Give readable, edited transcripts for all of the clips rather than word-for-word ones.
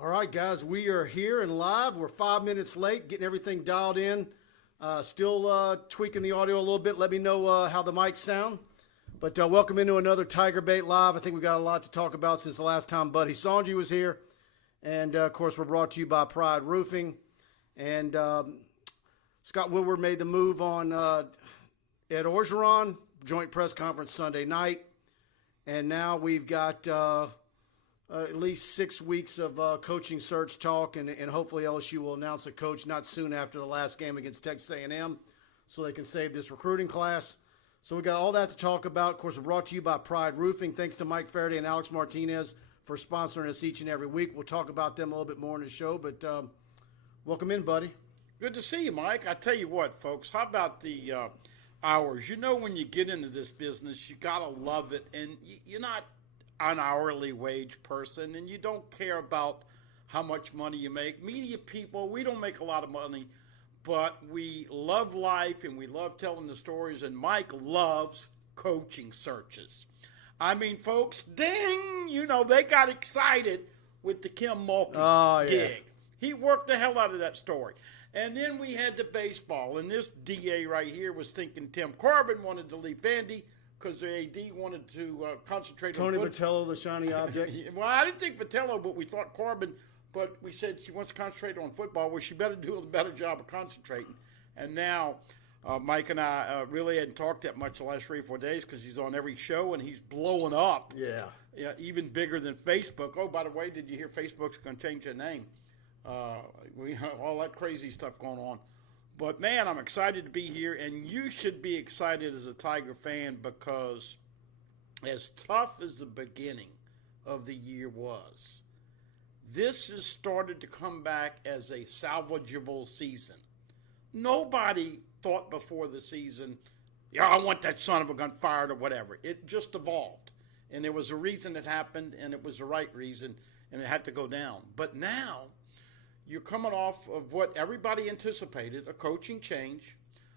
All right, guys, we are here and live. We're 5 minutes late, getting everything dialed in. Still tweaking the audio a little bit. Let me know how the mics sound. But welcome into another TigerBait Live. I think we got a lot to talk about since the last time Buddy Sanji was here. And, of course, we're brought to you by Pride Roofing. And Scott Woodward made the move on Ed Orgeron, joint press conference Sunday night. And now we've got at least 6 weeks of coaching search talk, and hopefully LSU will announce a coach not soon after the last game against Texas A&M so they can save this recruiting class. So we got all that to talk about. Of course, we're brought to you by Pride Roofing. Thanks to Mike Faraday and Alex Martinez for sponsoring us each and every week. We'll talk about them a little bit more in the show, but welcome in, buddy. Good to see you, Mike. I tell you what, folks, how about the hours? You know, when you get into this business, you got to love it, and you're not an hourly wage person, and you don't care about how much money you make. Media people, we don't make a lot of money, but we love life, and we love telling the stories, and Mike loves coaching searches. I mean, folks, ding, you know, they got excited with the Kim Mulkey gig. He worked the hell out of that story. And then we had the baseball, and this DA right here was thinking Tim Corbin wanted to leave Vandy because the AD wanted to concentrate on Tony Vitello, the shiny object. Well, I didn't think Vitello, but we thought Corbin. But we said she wants to concentrate on football. Well, she better do a better job of concentrating. And now Mike and I really hadn't talked that much the last 3 or 4 days because he's on every show, and he's blowing up. Yeah, even bigger than Facebook. Oh, by the way, did you hear Facebook's going to change their name? We have all that crazy stuff going on. But, man, I'm excited to be here, and you should be excited as a Tiger fan because as tough as the beginning of the year was, this has started to come back as a salvageable season. Nobody thought before the season, I want that son of a gun fired or whatever. It just evolved. And there was a reason it happened, and it was the right reason, and it had to go down. But now you're coming off of what everybody anticipated, a coaching change.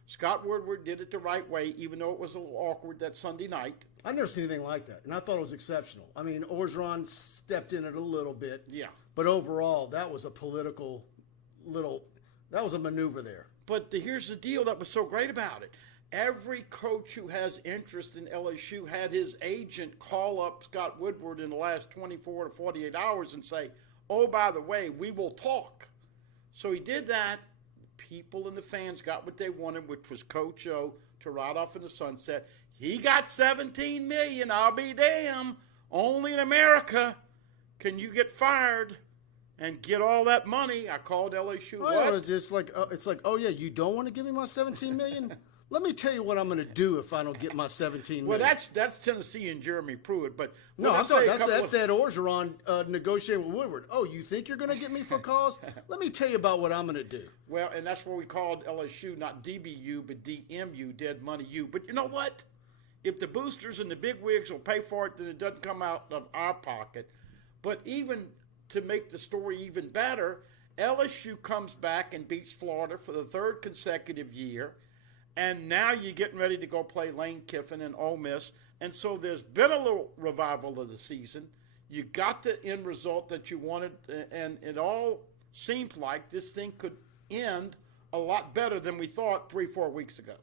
Scott Woodward did it the right way, even though it was a little awkward that Sunday night. I've never seen anything like that, and I thought it was exceptional. I mean, Orgeron stepped in it a little bit. Yeah. But overall, that was a political that was a maneuver there. But here's the deal that was so great about it. Every coach who has interest in LSU had his agent call up Scott Woodward in the last 24 to 48 hours and say, oh, by the way, we will talk. So he did that. People and the fans got what they wanted, which was Coach O to ride off in the sunset. He got $17 million. I'll be damned. Only in America can you get fired and get all that money. I called LSU. What? It's like, oh yeah, you don't want to give me my $17 million? Let me tell you what I'm going to do if I don't get my $17 million. Well, that's Tennessee and Jeremy Pruitt, but no, I thought that's Ed Orgeron negotiating with Woodward. Oh, you think you're going to get me for cause? Let me tell you about what I'm going to do. Well, and that's where we called LSU not DBU but DMU, Dead Money U. But you know what? If the boosters and the big wigs will pay for it, then it doesn't come out of our pocket. But even to make the story even better, LSU comes back and beats Florida for the third consecutive year. And now you're getting ready to go play Lane Kiffin and Ole Miss. And so there's been a little revival of the season. You got the end result that you wanted, and it all seemed like this thing could end a lot better than we thought 3-4 weeks ago.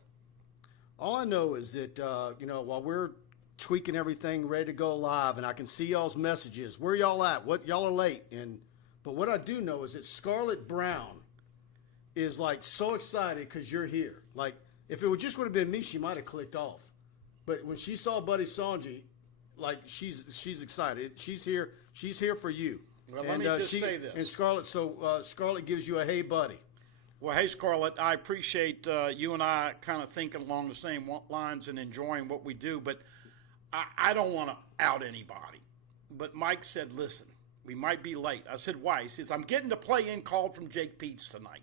All I know is that, while we're tweaking everything, ready to go live, and I can see y'all's messages, where y'all at? What y'all are late. But what I do know is that Scarlett Brown is, like, so excited because you're here. Like, if it would have been me, she might have clicked off. But when she saw Buddy Sanji, like, she's excited. She's here. She's here for you. Well, let me just say this. And Scarlett gives you a hey, buddy. Well, hey, Scarlett, I appreciate you and I kind of thinking along the same lines and enjoying what we do. But I don't want to out anybody. But Mike said, listen, we might be late. I said, why? He says, I'm getting the play-in call from Jake Peets tonight.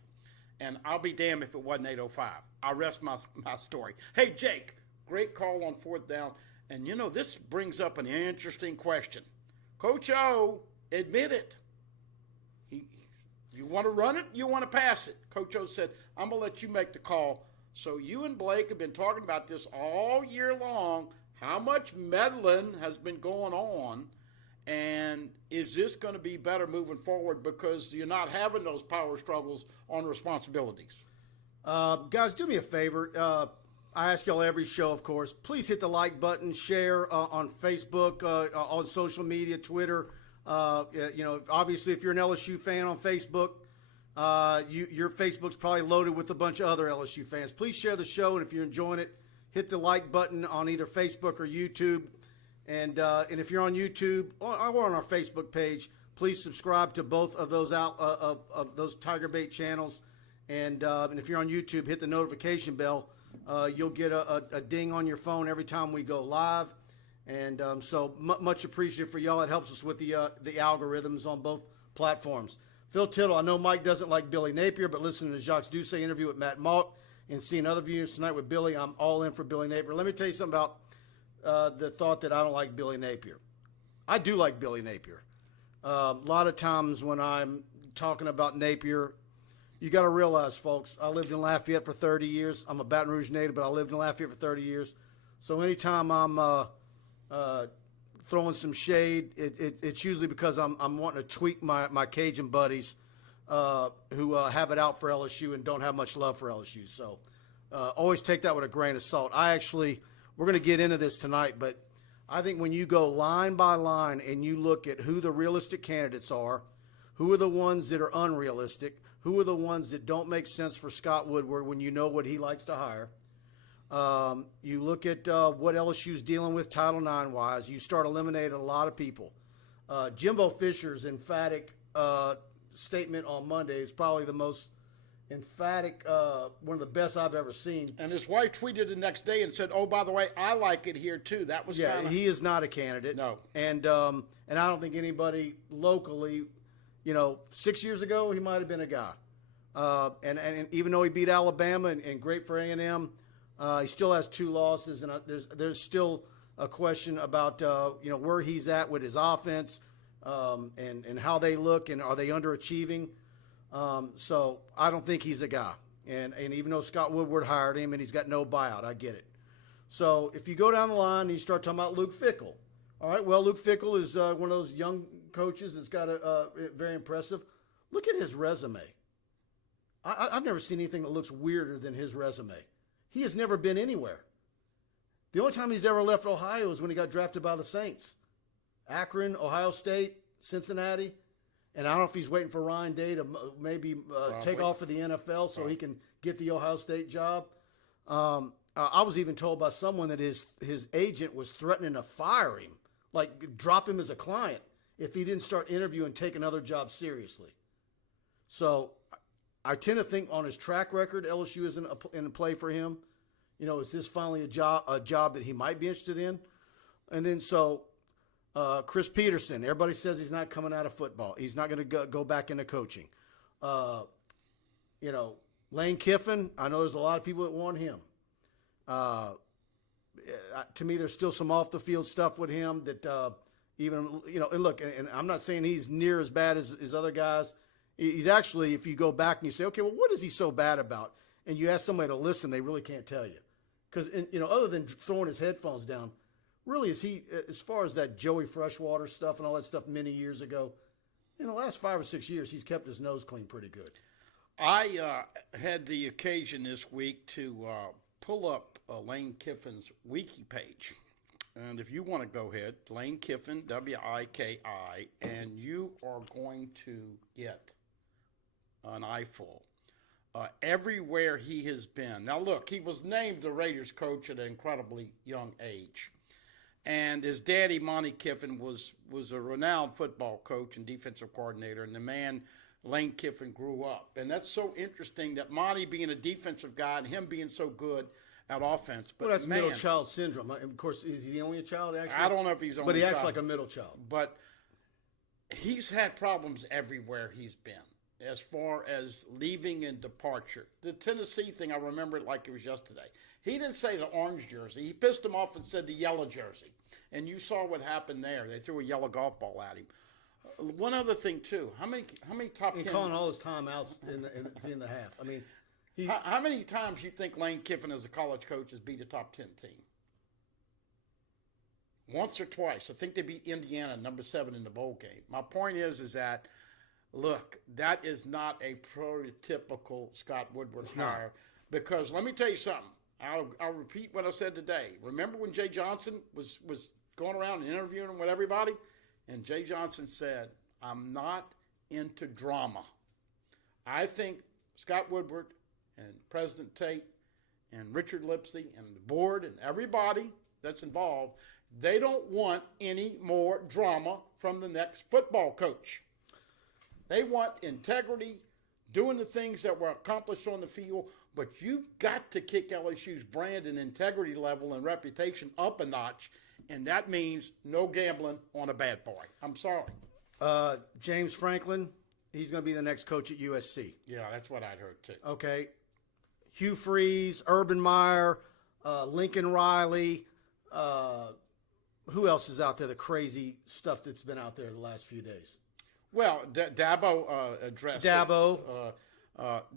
And I'll be damned if it wasn't 8:05. I'll rest my story. Hey, Jake, great call on fourth down. And, this brings up an interesting question. Coach O, admit it. You want to run it? You want to pass it? Coach O said, I'm going to let you make the call. So you and Blake have been talking about this all year long, how much meddling has been going on. And is this going to be better moving forward because you're not having those power struggles on responsibilities? Guys, do me a favor. I ask y'all every show, of course. Please hit the like button, share on Facebook, on social media, Twitter. Obviously, if you're an LSU fan on Facebook, your Facebook's probably loaded with a bunch of other LSU fans. Please share the show, and if you're enjoying it, hit the like button on either Facebook or YouTube. And if you're on YouTube or on our Facebook page, please subscribe to both of those of those TigerBait channels. And if you're on YouTube, hit the notification bell. You'll get a ding on your phone every time we go live. And so much appreciated for y'all. It helps us with the algorithms on both platforms. Phil Tittle, I know Mike doesn't like Billy Napier, but listening to Jacques Doucet interview with Matt Malk and seeing other views tonight with Billy, I'm all in for Billy Napier. Let me tell you something about the thought that I don't like Billy Napier. I do like Billy Napier. A lot of times when I'm talking about Napier, you got to realize, folks, I lived in Lafayette for 30 years. I'm a Baton Rouge native, but I lived in Lafayette for 30 years. So anytime I'm throwing some shade, it's usually because I'm wanting to tweak my Cajun buddies who have it out for LSU and don't have much love for LSU. So always take that with a grain of salt. We're going to get into this tonight, but I think when you go line by line and you look at who the realistic candidates are, who are the ones that are unrealistic, who are the ones that don't make sense for Scott Woodward when you know what he likes to hire, you look at what LSU's dealing with Title IX-wise, you start eliminating a lot of people. Jimbo Fisher's emphatic statement on Monday is probably the most emphatic, one of the best I've ever seen. And his wife tweeted the next day and said, "Oh, by the way, I like it here too." That was he is not a candidate. No, and I don't think anybody locally, 6 years ago he might have been a guy. And even though he beat Alabama and great for A&M, he still has 2 losses, and there's still a question about where he's at with his offense and how they look, and are they underachieving. So I don't think he's a guy. And even though Scott Woodward hired him and he's got no buyout, I get it. So if you go down the line and you start talking about Luke Fickell, all right, well, Luke Fickell is one of those young coaches that's got a very impressive. Look at his resume. I've never seen anything that looks weirder than his resume. He has never been anywhere. The only time he's ever left Ohio is when he got drafted by the Saints. Akron, Ohio State, Cincinnati. And I don't know if he's waiting for Ryan Day to maybe take off for the NFL so he can get the Ohio State job. I was even told by someone that his agent was threatening to fire him, like drop him as a client, if he didn't start interviewing and take another job seriously. So I tend to think on his track record, LSU isn't in play for him. Is this finally a job that he might be interested in? And then Chris Peterson, everybody says he's not coming out of football. He's not going to go back into coaching. Lane Kiffin, I know there's a lot of people that want him. To me, there's still some off the field stuff with him that and look, and I'm not saying he's near as bad as other guys. He's actually, if you go back and you say, okay, well, what is he so bad about? And you ask somebody to listen, they really can't tell you. Because, other than throwing his headphones down, really is he, as far as that Joey Freshwater stuff and all that stuff many years ago, in the last 5 or 6 years, he's kept his nose clean pretty good. I had the occasion this week to pull up Lane Kiffin's wiki page. And if you want to go ahead, Lane Kiffin, W-I-K-I, and you are going to get an eyeful. Everywhere he has been. Now, look, he was named the Raiders coach at an incredibly young age. And his daddy, Monty Kiffin, was a renowned football coach and defensive coordinator. And the man, Lane Kiffin, grew up. And that's so interesting that Monty being a defensive guy and him being so good at offense. But that's middle child syndrome. Of course, is he the only child, actually? I don't know if he's only child. But he acts child. like a middle child. But he's had problems everywhere he's been as far as leaving and departure. The Tennessee thing, I remember it like it was yesterday. He didn't say the orange jersey. He pissed him off and said the yellow jersey. And you saw what happened there. They threw a yellow golf ball at him. One other thing, too. How many top 10... calling all his timeouts in the half. I mean... How many times you think Lane Kiffin as a college coach has beat a top 10 team? once or twice. I think they beat Indiana, number 7 in the bowl game. My point is that, look, that is not a prototypical Scott Woodward hire. Because let me tell you something. I'll repeat what I said today. Remember when Jay Johnson was going around and interviewing with everybody? And Jay Johnson said, I'm not into drama. I think Scott Woodward and President Tate and Richard Lipsey and the board and everybody that's involved, they don't want any more drama from the next football coach. They want integrity, doing the things that were accomplished on the field, but you've got to kick LSU's brand and integrity level and reputation up a notch, and that means no gambling on a bad boy. I'm sorry. James Franklin, he's going to be the next coach at USC. Yeah, that's what I'd heard too. Okay. Hugh Freeze, Urban Meyer, Lincoln Riley. Who else is out there? The crazy stuff that's been out there the last few days. Well, Dabo addressed Dabo.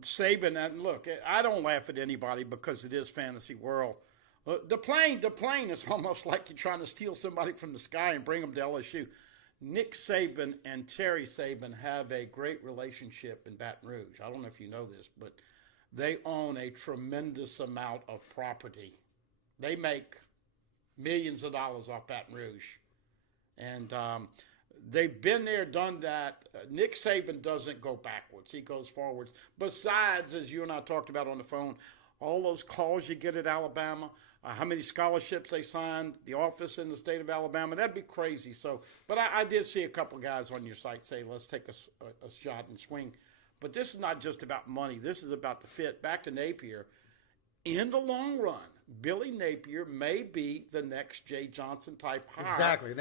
Saban, and look, I don't laugh at anybody because it is fantasy world. The plane is almost like you're trying to steal somebody from the sky and bring them to LSU. Nick Saban and Terry Saban have a great relationship in Baton Rouge. I don't know if you know this, but they own a tremendous amount of property. They make millions of dollars off Baton Rouge. And they've been there, done that. Nick Saban doesn't go backwards. He goes forwards. Besides, as you and I talked about on the phone, all those calls you get at Alabama, how many scholarships they signed, the office in the state of Alabama, that'd be crazy. So, but I did see a couple guys on your site say, let's take a shot and swing. But this is not just about money. This is about the fit. Back to Napier. In the long run, Billy Napier may be the next Jay Johnson type hire. Exactly.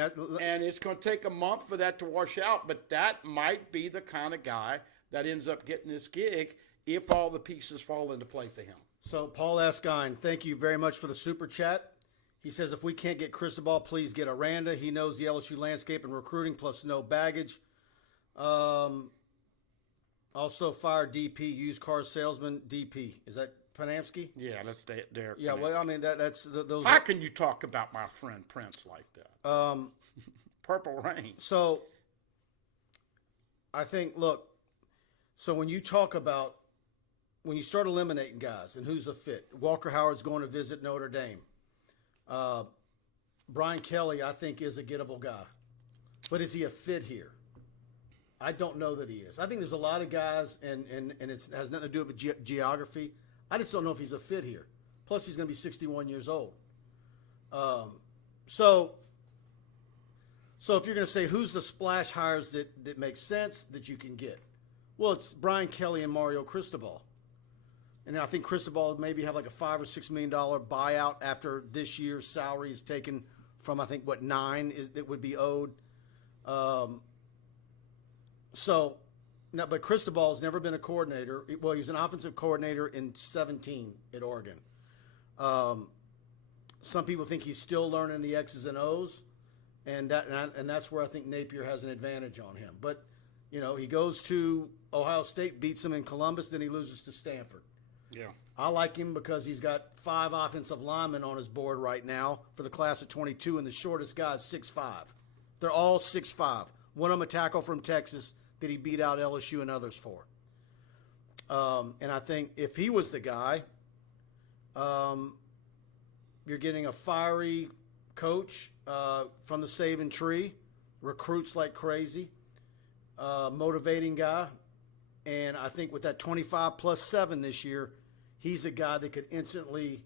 And it's going to take a month for that to wash out, but that might be the kind of guy that ends up getting this gig if all the pieces fall into play for him. So, Paul Eskein, thank you very much for the super chat. He says, if we can't get Cristobal, please get Aranda. He knows the LSU landscape and recruiting, plus no baggage. Also, fire DP, used car salesman, DP. Is that Panamsky? Yeah, that's Derek. Yeah, well, I mean, that's those. How can you talk about my friend Prince like that? Purple Rain. So, I think, look, so when you talk about, when you start eliminating guys and who's a fit, Walker Howard's going to visit Notre Dame. Brian Kelly, I think, is a gettable guy. But is he a fit here? I don't know that he is. I think there's a lot of guys, and it has nothing to do with geography. I just don't know if he's a fit here. Plus, he's going to be 61 years old. So if you're going to say who's the splash hires that make sense that you can get, well, it's Brian Kelly and Mario Cristobal. And I think Cristobal maybe have like a $5 or $6 million buyout after this year's salary is taken from, I think, what, 9 is that would be owed. But Cristobal's never been a coordinator. Well, he was an offensive coordinator in 2017 at Oregon. Some people think he's still learning the X's and O's, and that's where I think Napier has an advantage on him. But, you know, he goes to Ohio State, beats them in Columbus, then he loses to Stanford. Yeah. I like him because he's got 5 offensive linemen on his board right now for the class of 22, and the shortest guy is 6'5". They're all 6'5". One of them a tackle from Texas that he beat out LSU and others for. And I think if he was the guy, you're getting a fiery coach from the Saban tree, recruits like crazy, motivating guy. And I think with that 25 plus 7 this year, he's a guy that could instantly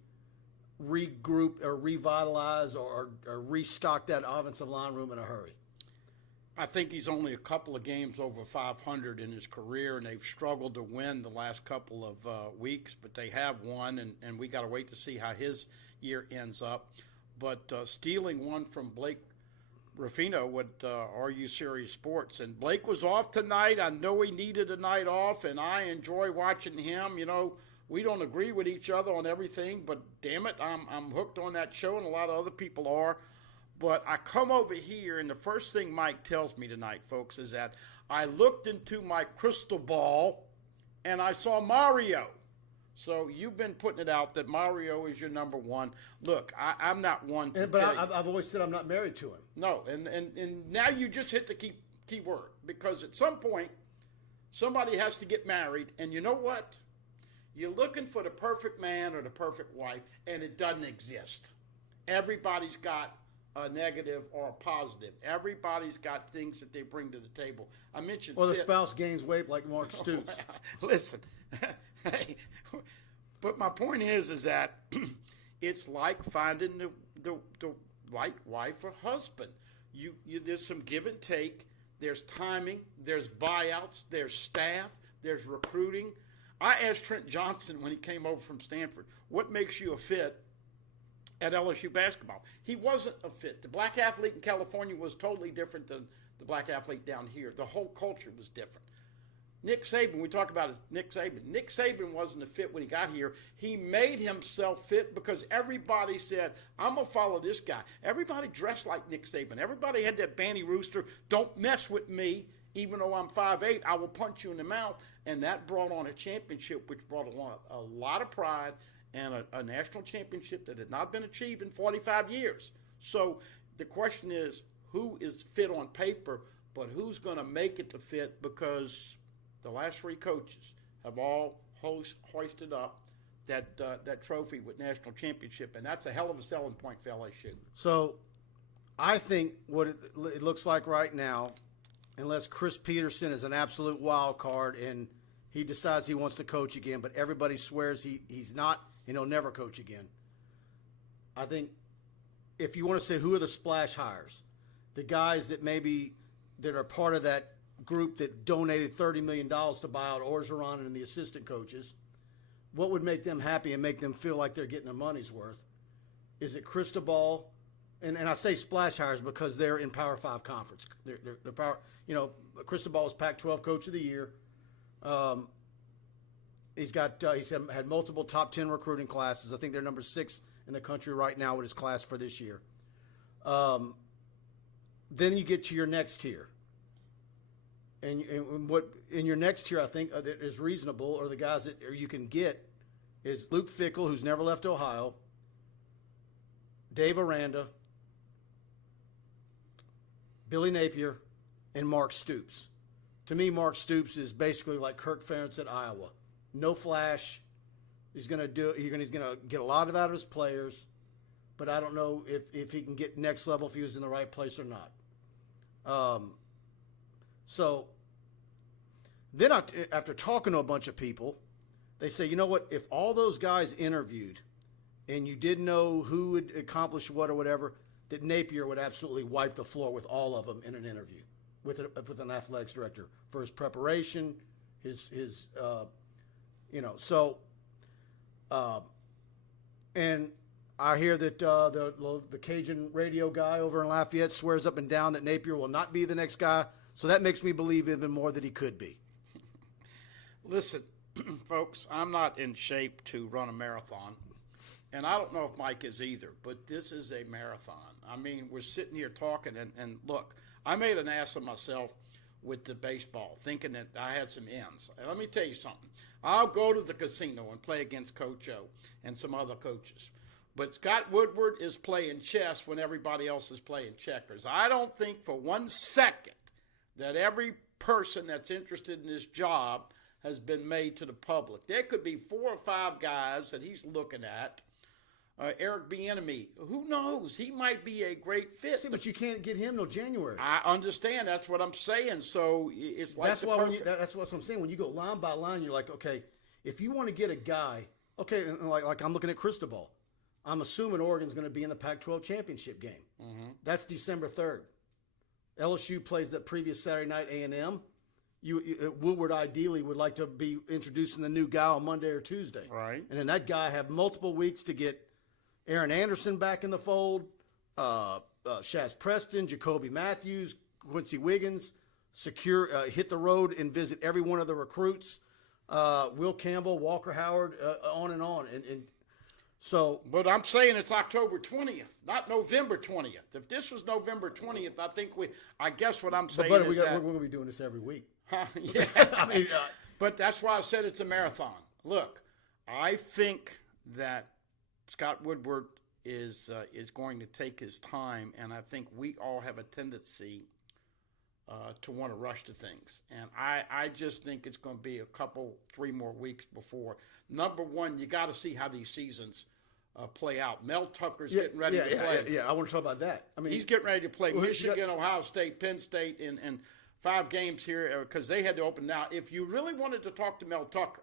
regroup or revitalize or restock that offensive line room in a hurry. I think he's only a couple of games over 500 in his career, and they've struggled to win the last couple of weeks, but they have won, and we got to wait to see how his year ends up. But stealing one from Blake Ruffino with RU Series Sports, and Blake was off tonight. I know he needed a night off, and I enjoy watching him. You know, we don't agree with each other on everything, but damn it, I'm hooked on that show, and a lot of other people are. But I come over here, and the first thing Mike tells me tonight, folks, is that I looked into my crystal ball, and I saw Mario. So you've been putting it out that Mario is your number one. Look, I'm not one to But tell you. I've always said I'm not married to him. No, and now you just hit the key word, because at some point somebody has to get married, and you know what? You're looking for the perfect man or the perfect wife, and it doesn't exist. Everybody's got a negative or a positive. Everybody's got things that they bring to the table. I mentioned Or the spouse gains weight like Mark Stoops. Listen, hey, but my point is that it's like finding the right wife or husband. You there's some give and take. There's timing. There's buyouts. There's staff. There's recruiting. I asked Trent Johnson when he came over from Stanford, what makes you a fit at LSU basketball? He wasn't a fit. The black athlete in California was totally different than the black athlete down here. The whole culture was different. Nick Saban, we talk about is Nick Saban. Nick Saban wasn't a fit when he got here. He made himself fit because everybody said, I'm going to follow this guy. Everybody dressed like Nick Saban. Everybody had that banty rooster, don't mess with me, even though I'm 5'8", I will punch you in the mouth. And that brought on a championship, which brought along a lot of pride and a national championship that had not been achieved in 45 years. So the question is, who is fit on paper, but who's going to make it to fit, because the last three coaches have all hoisted up that trophy with national championship, and that's a hell of a selling point for LSU. So I think what it looks like right now, unless Chris Peterson is an absolute wild card and he decides he wants to coach again, but everybody swears he's not and he'll never coach again. I think if you want to say who are the splash hires, the guys that maybe that are part of that group that donated $30 million to buy out Orgeron and the assistant coaches, what would make them happy and make them feel like they're getting their money's worth? Is it Cristobal? And I say splash hires because they're in Power 5 conference. They're power. Cristobal is Pac-12 Coach of the Year. He's had multiple top 10 recruiting classes. I think they're number 6 in the country right now with his class for this year. Then you get to your next tier. And what in your next tier I think that is reasonable, or the guys that you can get, is Luke Fickell, who's never left Ohio, Dave Aranda, Billy Napier, and Mark Stoops. To me, Mark Stoops is basically like Kirk Ferentz at Iowa. No flash. He's going to get a lot out of his players, but I don't know if he can get next level if he was in the right place or not. So then after talking to a bunch of people, they say, you know what, if all those guys interviewed and you didn't know who would accomplish what or whatever, that Napier would absolutely wipe the floor with all of them in an interview with an athletics director for his preparation, and I hear that the Cajun radio guy over in Lafayette swears up and down that Napier will not be the next guy. So that makes me believe even more that he could be. Listen, folks, I'm not in shape to run a marathon. And I don't know if Mike is either, but this is a marathon. I mean, we're sitting here talking, and look, I made an ass of myself with the baseball, thinking that I had some ends. And let me tell you something. I'll go to the casino and play against Coach O and some other coaches. But Scott Woodward is playing chess when everybody else is playing checkers. I don't think for 1 second that every person that's interested in this job has been made to the public. There could be 4 or 5 guys that he's looking at. Eric Bieniemy, who knows? He might be a great fit. See, but you can't get him till January. I understand. That's what I'm saying. So it's like that's what I'm saying. When you go line by line, you're like, okay, if you want to get a guy, okay, like I'm looking at Cristobal. I'm assuming Oregon's going to be in the Pac-12 championship game. Mm-hmm. That's December 3rd. LSU plays that previous Saturday night A&M. Woodward ideally would like to be introducing the new guy on Monday or Tuesday. Right. And then that guy have multiple weeks to get Aaron Anderson back in the fold, Shaz Preston, Jacoby Matthews, Quincy Wiggins, hit the road and visit every one of the recruits, Will Campbell, Walker Howard, on and on. And so, but I'm saying it's October 20th, not November 20th. If this was November 20th, I guess what I'm saying is that we're going to be doing this every week. Yeah. I mean, but that's why I said it's a marathon. Look, I think that Scott Woodward is going to take his time, and I think we all have a tendency to want to rush to things. And I just think it's going to be 3 more weeks before. Number one, you got to see how these seasons play out. Mel Tucker's getting ready to play. Yeah, I want to talk about that. I mean, he's getting ready to play Michigan, Ohio State, Penn State, and 5 games here because they had to open. Now, if you really wanted to talk to Mel Tucker,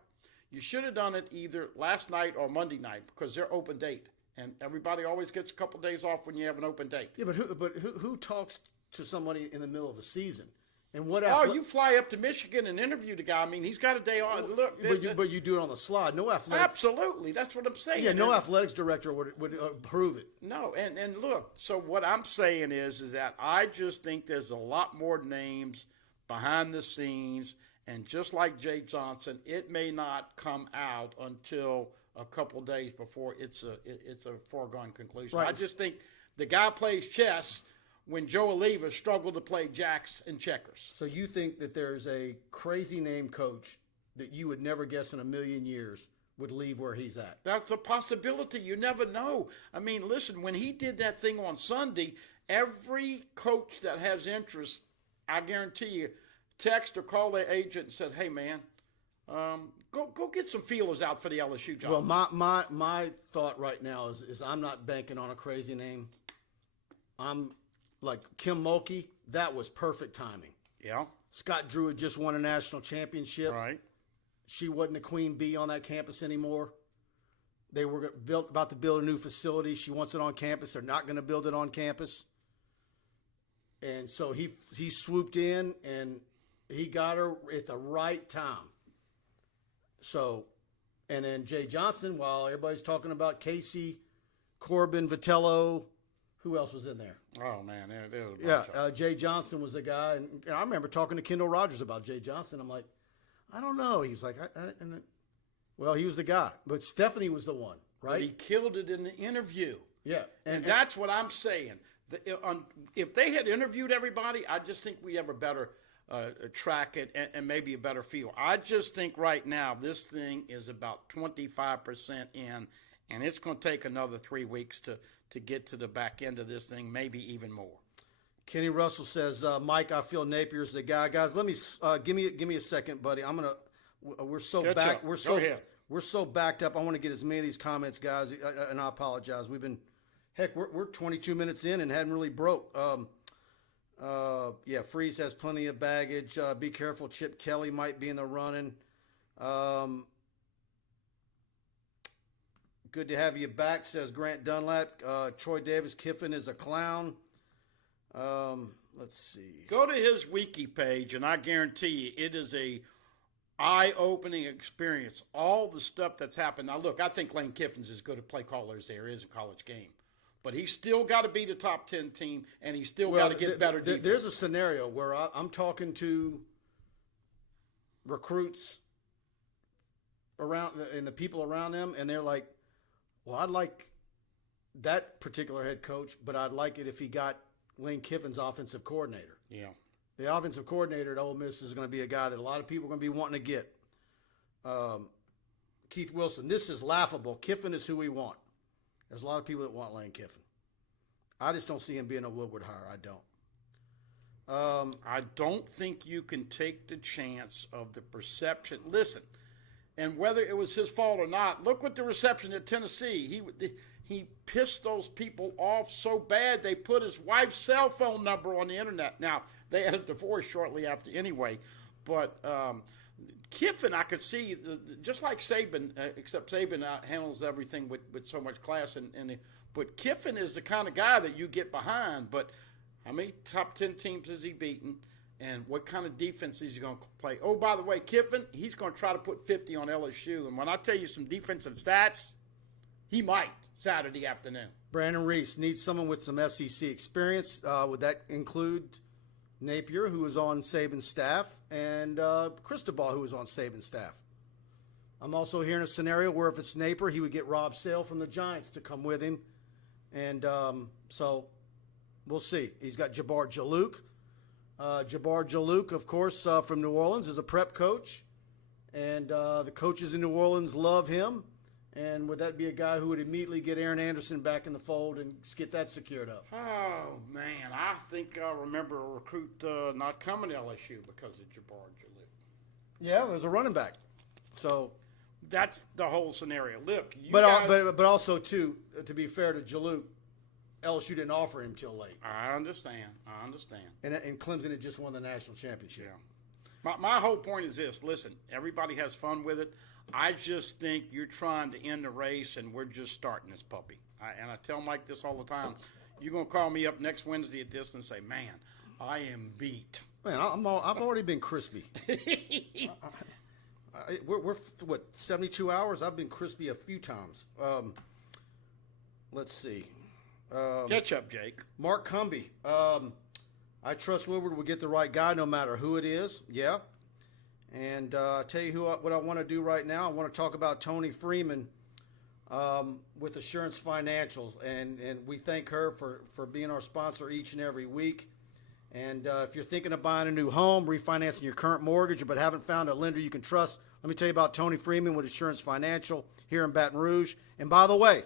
you should have done it either last night or Monday night because they're open date. And everybody always gets a couple days off when you have an open date. Yeah, but who talks to somebody in the middle of a season? And what? You fly up to Michigan and interview the guy. I mean, he's got a day off. Look, but you do it on the slide. No athletics. Absolutely, that's what I'm saying. Yeah, no athletics director would approve it. No, and look. So what I'm saying is that I just think there's a lot more names behind the scenes, and just like Jay Johnson, it may not come out until a couple days before it's a foregone conclusion. Right. I just think the guy plays chess when Joe Oliva struggled to play jacks and checkers. So you think that there's a crazy name coach that you would never guess in a million years would leave where he's at? That's a possibility. You never know. I mean, listen, when he did that thing on Sunday, every coach that has interest, I guarantee you, text or call their agent and said, "Hey, man, go get some feelers out for the LSU job." Well, my thought right now is I'm not banking on a crazy name. I'm like Kim Mulkey. That was perfect timing. Yeah. Scott Drew had just won a national championship. Right. She wasn't a queen bee on that campus anymore. They were about to build a new facility. She wants it on campus. They're not going to build it on campus. And so he swooped in and he got her at the right time. So, and then Jay Johnson, while everybody's talking about Casey, Corbin, Vitello, who else was in there? Oh, man. There was a bunch Jay Johnson was the guy. And I remember talking to Kendall Rogers about Jay Johnson. I'm like, I don't know. He was like, well, he was the guy. But Stephanie was the one, right? But he killed it in the interview. Yeah. And that's what I'm saying. If they had interviewed everybody, I just think we'd have a better track it and maybe a better feel. I just think right now this thing is about 25% in, and it's going to take another 3 weeks to get to the back end of this thing, maybe even more. Kenny Russell says, Mike, I feel Napier's the guy. Guys, let me give me a second, buddy. We're so backed up. I want to get as many of these comments, guys, and I apologize. We're 22 minutes in and hadn't really broke. Freeze has plenty of baggage. Be careful. Chip Kelly might be in the running. Good to have you back, says Grant Dunlap. Troy Davis Kiffin is a clown. Let's see. Go to his wiki page, and I guarantee you it is a eye-opening experience. All the stuff that's happened. Now, look, I think Lane Kiffin's as good a play caller as there is a college game. But he's still got to be the top 10 team, and he's still got to get better defense. There's a scenario where I'm talking to recruits around and the people around them, and they're like, well, I'd like that particular head coach, but I'd like it if he got Lane Kiffin's offensive coordinator. Yeah. The offensive coordinator at Ole Miss is going to be a guy that a lot of people are going to be wanting to get. Keith Wilson, this is laughable. Kiffin is who we want. There's a lot of people that want Lane Kiffin. I just don't see him being a Woodward hire. I don't. I don't think you can take the chance of the perception. Listen, and whether it was his fault or not, look what the reception at Tennessee. He pissed those people off so bad they put his wife's cell phone number on the internet. Now, they had a divorce shortly after anyway. But Kiffin, I could see, just like Saban, except Saban handles everything with so much class. But Kiffin is the kind of guy that you get behind. But how many top 10 teams has he beaten? And what kind of defense is he going to play? Oh, by the way, Kiffin, he's going to try to put 50 on LSU. And when I tell you some defensive stats, he might Saturday afternoon. Brandon Reese needs someone with some SEC experience. Would that include Napier, who was on Saban's staff, and Cristobal, who was on Saban's staff? I'm also hearing a scenario where if it's Napier, he would get Rob Sale from the Giants to come with him. And so we'll see. He's got Jabbar Jalouk. Jabbar Jalouk, of course, from New Orleans, is a prep coach. And the coaches in New Orleans love him. And would that be a guy who would immediately get Aaron Anderson back in the fold and get that secured up? Oh, man. I think I remember a recruit not coming to LSU because of Jabbar Jalip. Yeah, there's a running back. So that's the whole scenario. Look, but also, too, to be fair to Jalip, LSU didn't offer him till late. I understand. And Clemson had just won the national championship. Yeah. My whole point is this. Listen, everybody has fun with it. I just think you're trying to end the race, and we're just starting this puppy. And I tell Mike this all the time. You're going to call me up next Wednesday at this and say, man, I am beat. Man, I've already been crispy. We're what, 72 hours? I've been crispy a few times. Let's see. Catch up, Jake. Mark Cumby. I trust Woodward will get the right guy no matter who it is. Yeah. And I'll tell you what I want to do right now. I want to talk about Tony Freeman with Assurance Financials. And we thank her for being our sponsor each and every week. And if you're thinking of buying a new home, refinancing your current mortgage, but haven't found a lender you can trust, let me tell you about Tony Freeman with Assurance Financial here in Baton Rouge. And by the way,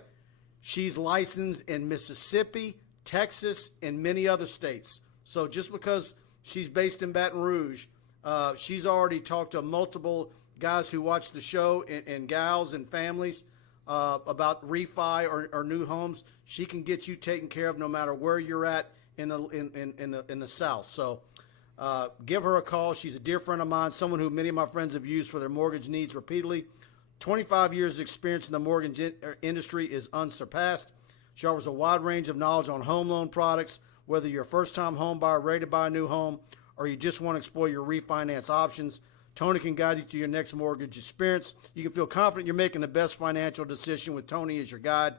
she's licensed in Mississippi, Texas, and many other states. So just because she's based in Baton Rouge, she's already talked to multiple guys who watch the show and gals and families about refi or new homes. She can get you taken care of no matter where you're at in the South. So give her a call. She's a dear friend of mine, someone who many of my friends have used for their mortgage needs repeatedly. 25 years of experience in the mortgage industry is unsurpassed. She offers a wide range of knowledge on home loan products, whether you're a first-time home buyer ready to buy a new home or you just want to explore your refinance options. Tony can guide you through your next mortgage experience. You can feel confident you're making the best financial decision with Tony as your guide.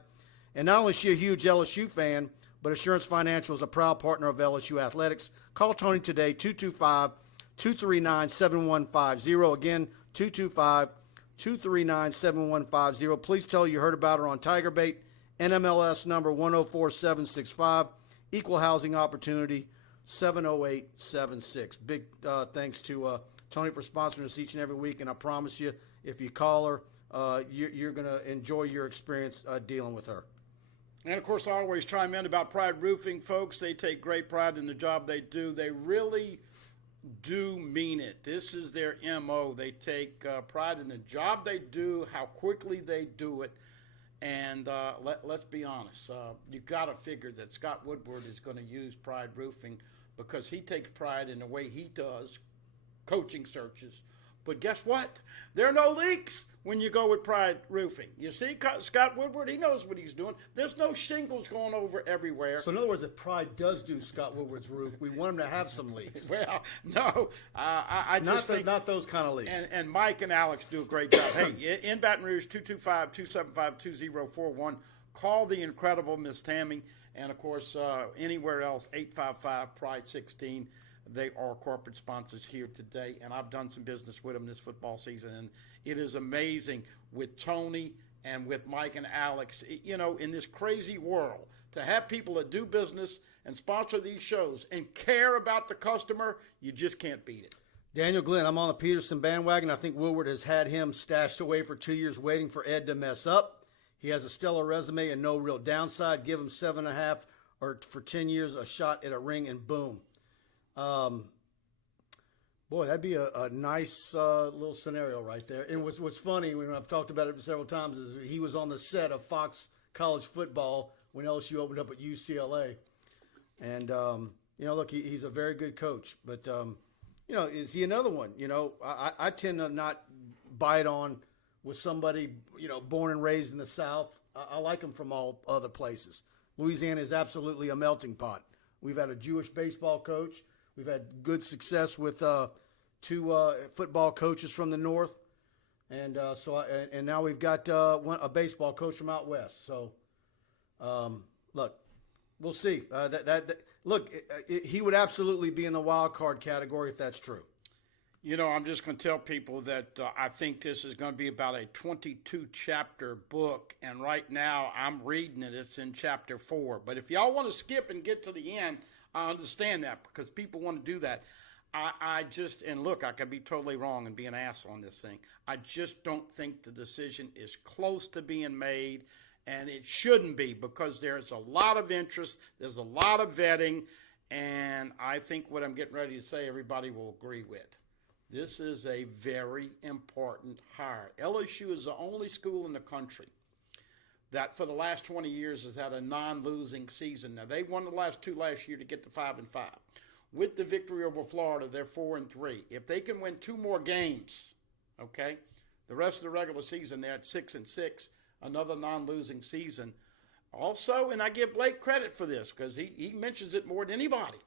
And not only is she a huge LSU fan, but Assurance Financial is a proud partner of LSU Athletics. Call Tony today, 225-239-7150. Again, 225-239-7150. Please tell her you heard about her on TigerBait, NMLS number 104765, Equal Housing Opportunity 70876. Big thanks to Tony for sponsoring us each and every week, and I promise you, if you call her, you're going to enjoy your experience dealing with her. And, of course, I always chime in about Pride Roofing, folks. They take great pride in the job they do. They really do mean it. This is their MO. They take pride in the job they do, how quickly they do it. And let's be honest, you got to figure that Scott Woodward is going to use Pride Roofing because he takes pride in the way he does coaching searches. But guess what? There are no leaks when you go with Pride Roofing. You see, Scott Woodward, he knows what he's doing. There's no shingles going over everywhere. So in other words, if Pride does do Scott Woodward's roof, we want him to have some leaks. Well, no, I just think not those kind of leaks. And Mike and Alex do a great job. Hey, in Baton Rouge, 225-275-2041. Call the incredible Miss Tammy. And, of course, anywhere else, 855-PRIDE-16. They are corporate sponsors here today, and I've done some business with them this football season, and it is amazing with Tony and with Mike and Alex, in this crazy world, to have people that do business and sponsor these shows and care about the customer, you just can't beat it. Daniel Glenn, I'm on the Peterson bandwagon. I think Woodward has had him stashed away for 2 years waiting for Ed to mess up. He has a stellar resume and no real downside. Give him 7.5 or for 10 years, a shot at a ring, and boom. Boy, that'd be a nice little scenario right there. And what's funny, when I've talked about it several times, is he was on the set of Fox College Football when LSU opened up at UCLA. And, look, he's a very good coach. But, is he another one? I tend to not bite on with somebody, born and raised in the South. I like him from all other places. Louisiana is absolutely a melting pot. We've had a Jewish baseball coach. We've had good success with two football coaches from the north, and now we've got a baseball coach from out west. So, look, we'll see. He would absolutely be in the wild card category if that's true. I'm just going to tell people that I think this is going to be about a 22-chapter book, and right now I'm reading it. It's in chapter 4. But if y'all want to skip and get to the end, I understand that because people want to do that. I just, and look, I could be totally wrong and be an ass on this thing. I just don't think the decision is close to being made, and it shouldn't be because there's a lot of interest, there's a lot of vetting, and I think what I'm getting ready to say everybody will agree with. This is a very important hire. LSU is the only school in the country that for the last 20 years has had a non-losing season. Now, they won the last two last year to get to 5-5. With the victory over Florida, they're 4-3. If they can win 2 more games, okay, the rest of the regular season, they're at 6-6, another non-losing season. Also, and I give Blake credit for this because he mentions it more than anybody.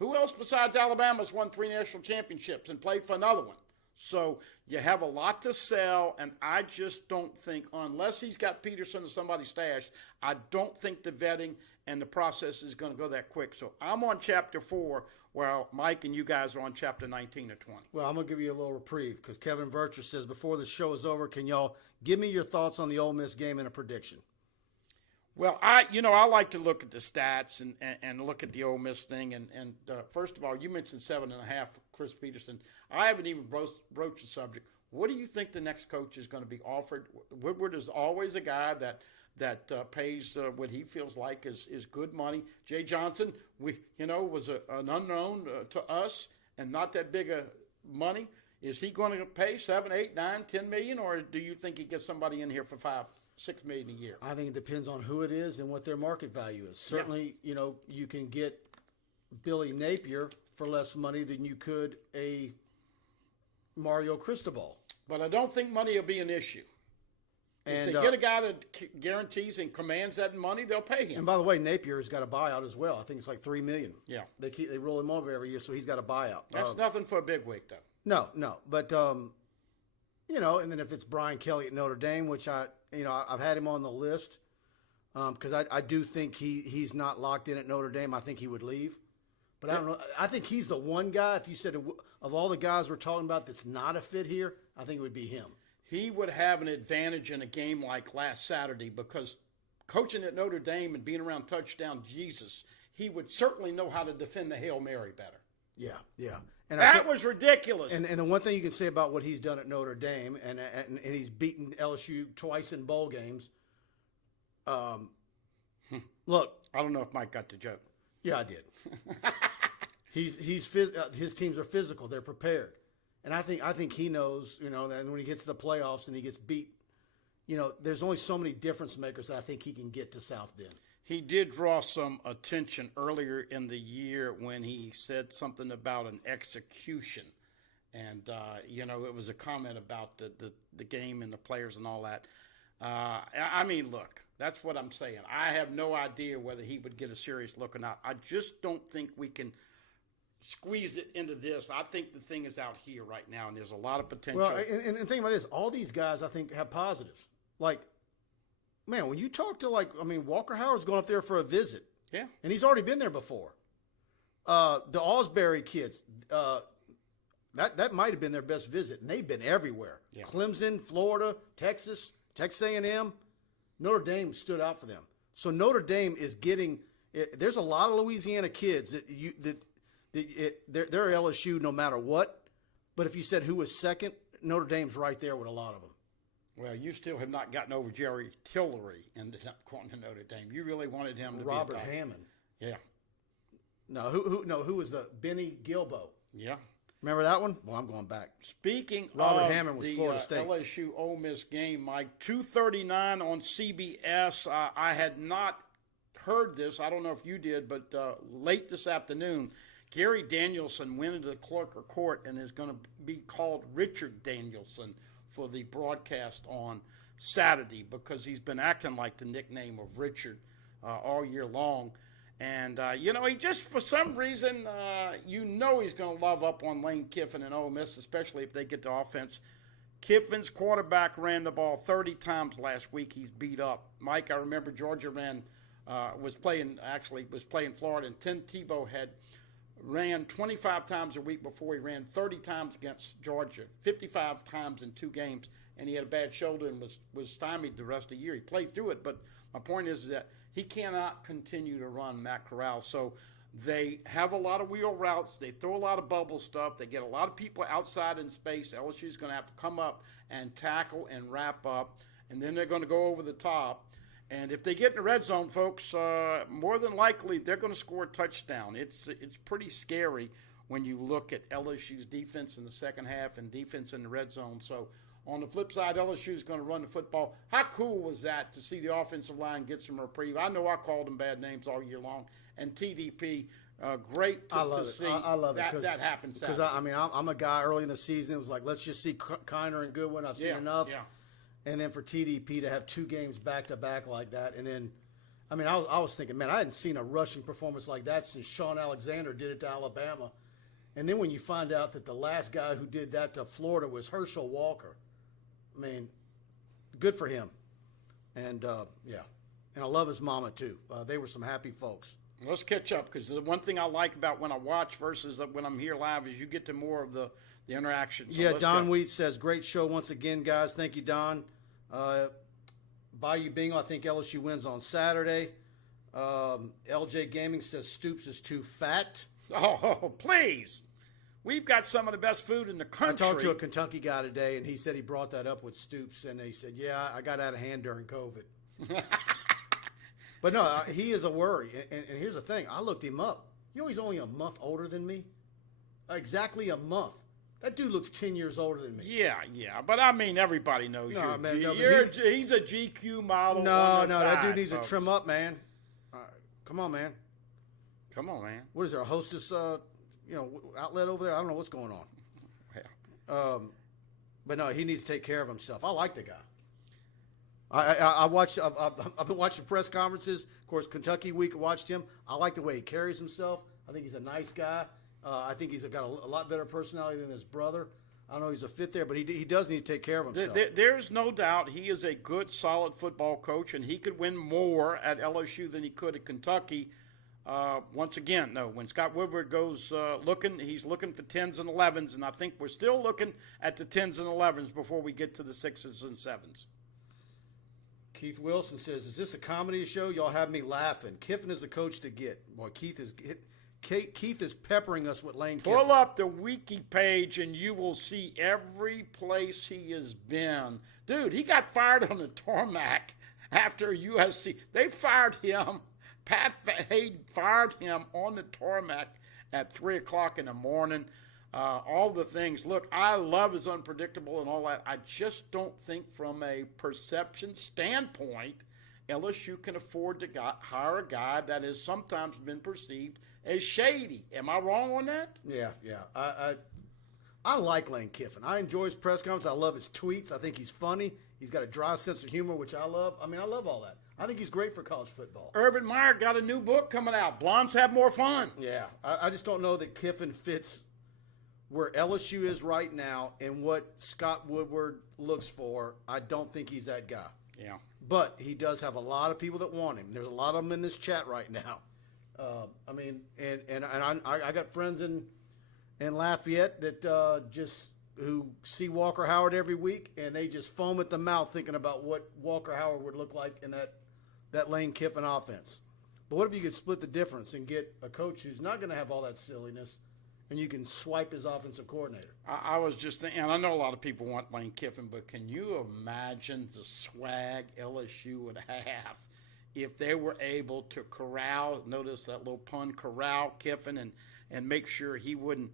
Who else besides Alabama has won 3 national championships and played for another one? So you have a lot to sell, and I just don't think, unless he's got Peterson or somebody stashed, I don't think the vetting and the process is going to go that quick. So I'm on Chapter 4, while Mike and you guys are on Chapter 19 or 20. Well, I'm going to give you a little reprieve because Kevin Vircher says, before the show is over, can y'all give me your thoughts on the Ole Miss game and a prediction? Well, I like to look at the stats and look at the Ole Miss thing. And first of all, you mentioned 7.5 for Chris Peterson. I haven't even broached the subject. What do you think the next coach is going to be offered? Woodward is always a guy that pays what he feels like is good money. Jay Johnson, was an unknown to us and not that big a money. Is he going to pay 7, 8, 9, 10 million, or do you think he gets somebody in here for 5, 6 million a year? I think it depends on who it is and what their market value is. Certainly, you can get Billy Napier for less money than you could a Mario Cristobal. But I don't think money will be an issue. If they get a guy that guarantees and commands that money, they'll pay him. And by the way, Napier's got a buyout as well. I think it's like $3 million. Yeah, they roll him over every year, so he's got a buyout. That's nothing for a big week, though. No, but and then if it's Brian Kelly at Notre Dame, which I've had him on the list because I do think he's not locked in at Notre Dame. I think he would leave, but I don't know. I think he's the one guy. If you said of all the guys we're talking about that's not a fit here, I think it would be him. He would have an advantage in a game like last Saturday because coaching at Notre Dame and being around touchdown Jesus, he would certainly know how to defend the Hail Mary better. Yeah. And that was ridiculous. And the one thing you can say about what he's done at Notre Dame, and he's beaten LSU twice in bowl games. Look, I don't know if Mike got the joke. Yeah, I did. His teams are physical; they're prepared, and I think he knows. That when he gets to the playoffs and he gets beat, there's only so many difference makers that I think he can get to South Bend. He did draw some attention earlier in the year when he said something about an execution. And, it was a comment about the game and the players and all that. Look, that's what I'm saying. I have no idea whether he would get a serious look or not. I just don't think we can squeeze it into this. I think the thing is out here right now, and there's a lot of potential. Well, and the thing about it is, all these guys, I think, have positives. Like, man, when you talk to Walker Howard's going up there for a visit. Yeah. And he's already been there before. The Osbury kids, that might have been their best visit, and they've been everywhere. Yeah. Clemson, Florida, Texas A&M. Notre Dame stood out for them. So Notre Dame is getting – there's a lot of Louisiana kids they're LSU no matter what. But if you said who was second, Notre Dame's right there with a lot of them. Well, you still have not gotten over Jerry Tillery ended up going to Notre Dame. You really wanted him to Robert be Robert Hammond. Yeah. No, who was the Benny Gilbo? Yeah. Remember that one? Well, I'm going back. Speaking Robert of Hammond was the Florida State. LSU Ole Miss game, Mike, 2:39 on CBS. I had not heard this. I don't know if you did, but late this afternoon, Gary Danielson went into the clerk of court and is going to be called Richard Danielson for the broadcast on Saturday because he's been acting like the nickname of Richard all year long. And, he just, for some reason, he's going to love up on Lane Kiffin and Ole Miss, especially if they get the offense. Kiffin's quarterback ran the ball 30 times last week. He's beat up. Mike, I remember Georgia was playing Florida, and Tim Tebow ran 25 times a week before he ran 30 times against Georgia, 55 times in 2 games, and he had a bad shoulder and was stymied the rest of the year. He played through it, but my point is that he cannot continue to run Matt Corral. So They have a lot of wheel routes. They throw a lot of bubble stuff. They get a lot of people outside in space. LSU is going to have to come up and tackle and wrap up, and then they're going to go over the top. And if they get in the red zone, folks, more than likely they're going to score a touchdown. It's pretty scary when you look at LSU's defense in the second half and defense in the red zone. So on the flip side, LSU is going to run the football. How cool was that to see the offensive line get some reprieve? I know I called them bad names all year long. And TDP, great to see I love that happen Saturday. Because, I'm a guy early in the season. It was like, let's just see Kiner and Goodwin. I've seen enough. Yeah. And then for TDP to have 2 games back-to-back like that. And then, I was thinking, man, I hadn't seen a rushing performance like that since Sean Alexander did it to Alabama. And then when you find out that the last guy who did that to Florida was Herschel Walker, I mean, good for him. And, and I love his mama, too. They were some happy folks. Let's catch up, because the one thing I like about when I watch versus when I'm here live is you get to more of the interaction. So Don Wheat says, great show once again, guys. Thank you, Don. Bayou Bingo, I think LSU wins on Saturday. LJ Gaming says Stoops is too fat. Oh, please. We've got some of the best food in the country. I talked to a Kentucky guy today, and he said he brought that up with Stoops, and they said, yeah, I got out of hand during COVID. But no, he is a worry. And here's the thing. I looked him up. You know he's only a month older than me? Exactly a month. That dude looks 10 years older than me. Yeah. But, I mean, everybody knows no, you're, man, he's a GQ model. No, that that dude needs to trim up, man. Come on, man. What is there, a Hostess outlet over there? I don't know what's going on. Yeah. But no, he needs to take care of himself. I like the guy. I watched. I've been watching press conferences. Of course, Kentucky Week. I watched him. I like the way he carries himself. I think he's a nice guy. I think he's got a lot better personality than his brother. I don't know he's a fit there, but he does need to take care of himself. There's no doubt he is a good, solid football coach, and he could win more at LSU than he could at Kentucky. Once again, no, when Scott Woodward goes looking, he's looking for 10s and 11s, and I think we're still looking at the 10s and 11s before we get to the 6s and 7s. Keith Wilson says, is this a comedy show? Y'all have me laughing. Kiffin is the coach to get. Boy, Keith is peppering us with Lane Kiffin. Pull up the wiki page and you will see every place he has been. Dude, he got fired on the tarmac after USC. They fired him. Pat Hayden fired him on the tarmac at 3 o'clock in the morning. All the things. Look, I love his unpredictable and all that. I just don't think from a perception standpoint, LSU can afford to hire a guy that has sometimes been perceived as shady. Am I wrong on that? Yeah. I like Lane Kiffin. I enjoy his press conference. I love his tweets. I think he's funny. He's got a dry sense of humor, which I love. I mean, I love all that. I think he's great for college football. Urban Meyer got a new book coming out. Blondes Have More Fun. Yeah. I just don't know that Kiffin fits where LSU is right now and what Scott Woodward looks for. I don't think he's that guy. Yeah. But he does have a lot of people that want him. There's a lot of them in this chat right now. I got friends in Lafayette that who see Walker Howard every week, and they just foam at the mouth thinking about what Walker Howard would look like in that Lane Kiffin offense. But what if you could split the difference and get a coach who's not going to have all that silliness, and you can swipe his offensive coordinator? I was just thinking, and I know a lot of people want Lane Kiffin, but can you imagine the swag LSU would have if they were able to corral, notice that little pun, corral Kiffin and make sure he wouldn't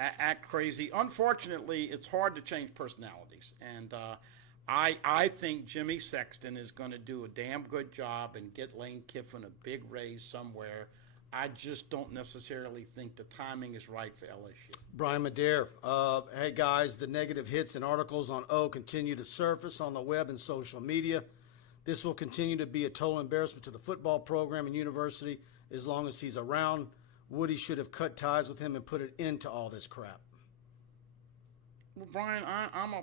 act crazy? Unfortunately, it's hard to change personalities, and I think Jimmy Sexton is going to do a damn good job and get Lane Kiffin a big raise somewhere. I just don't necessarily think the timing is right for LSU. Brian Madere, hey guys, the negative hits and articles on O continue to surface on the web and social media. This will continue to be a total embarrassment to the football program and university as long as he's around. Woody should have cut ties with him and put an end to all this crap. Well, Brian, I'm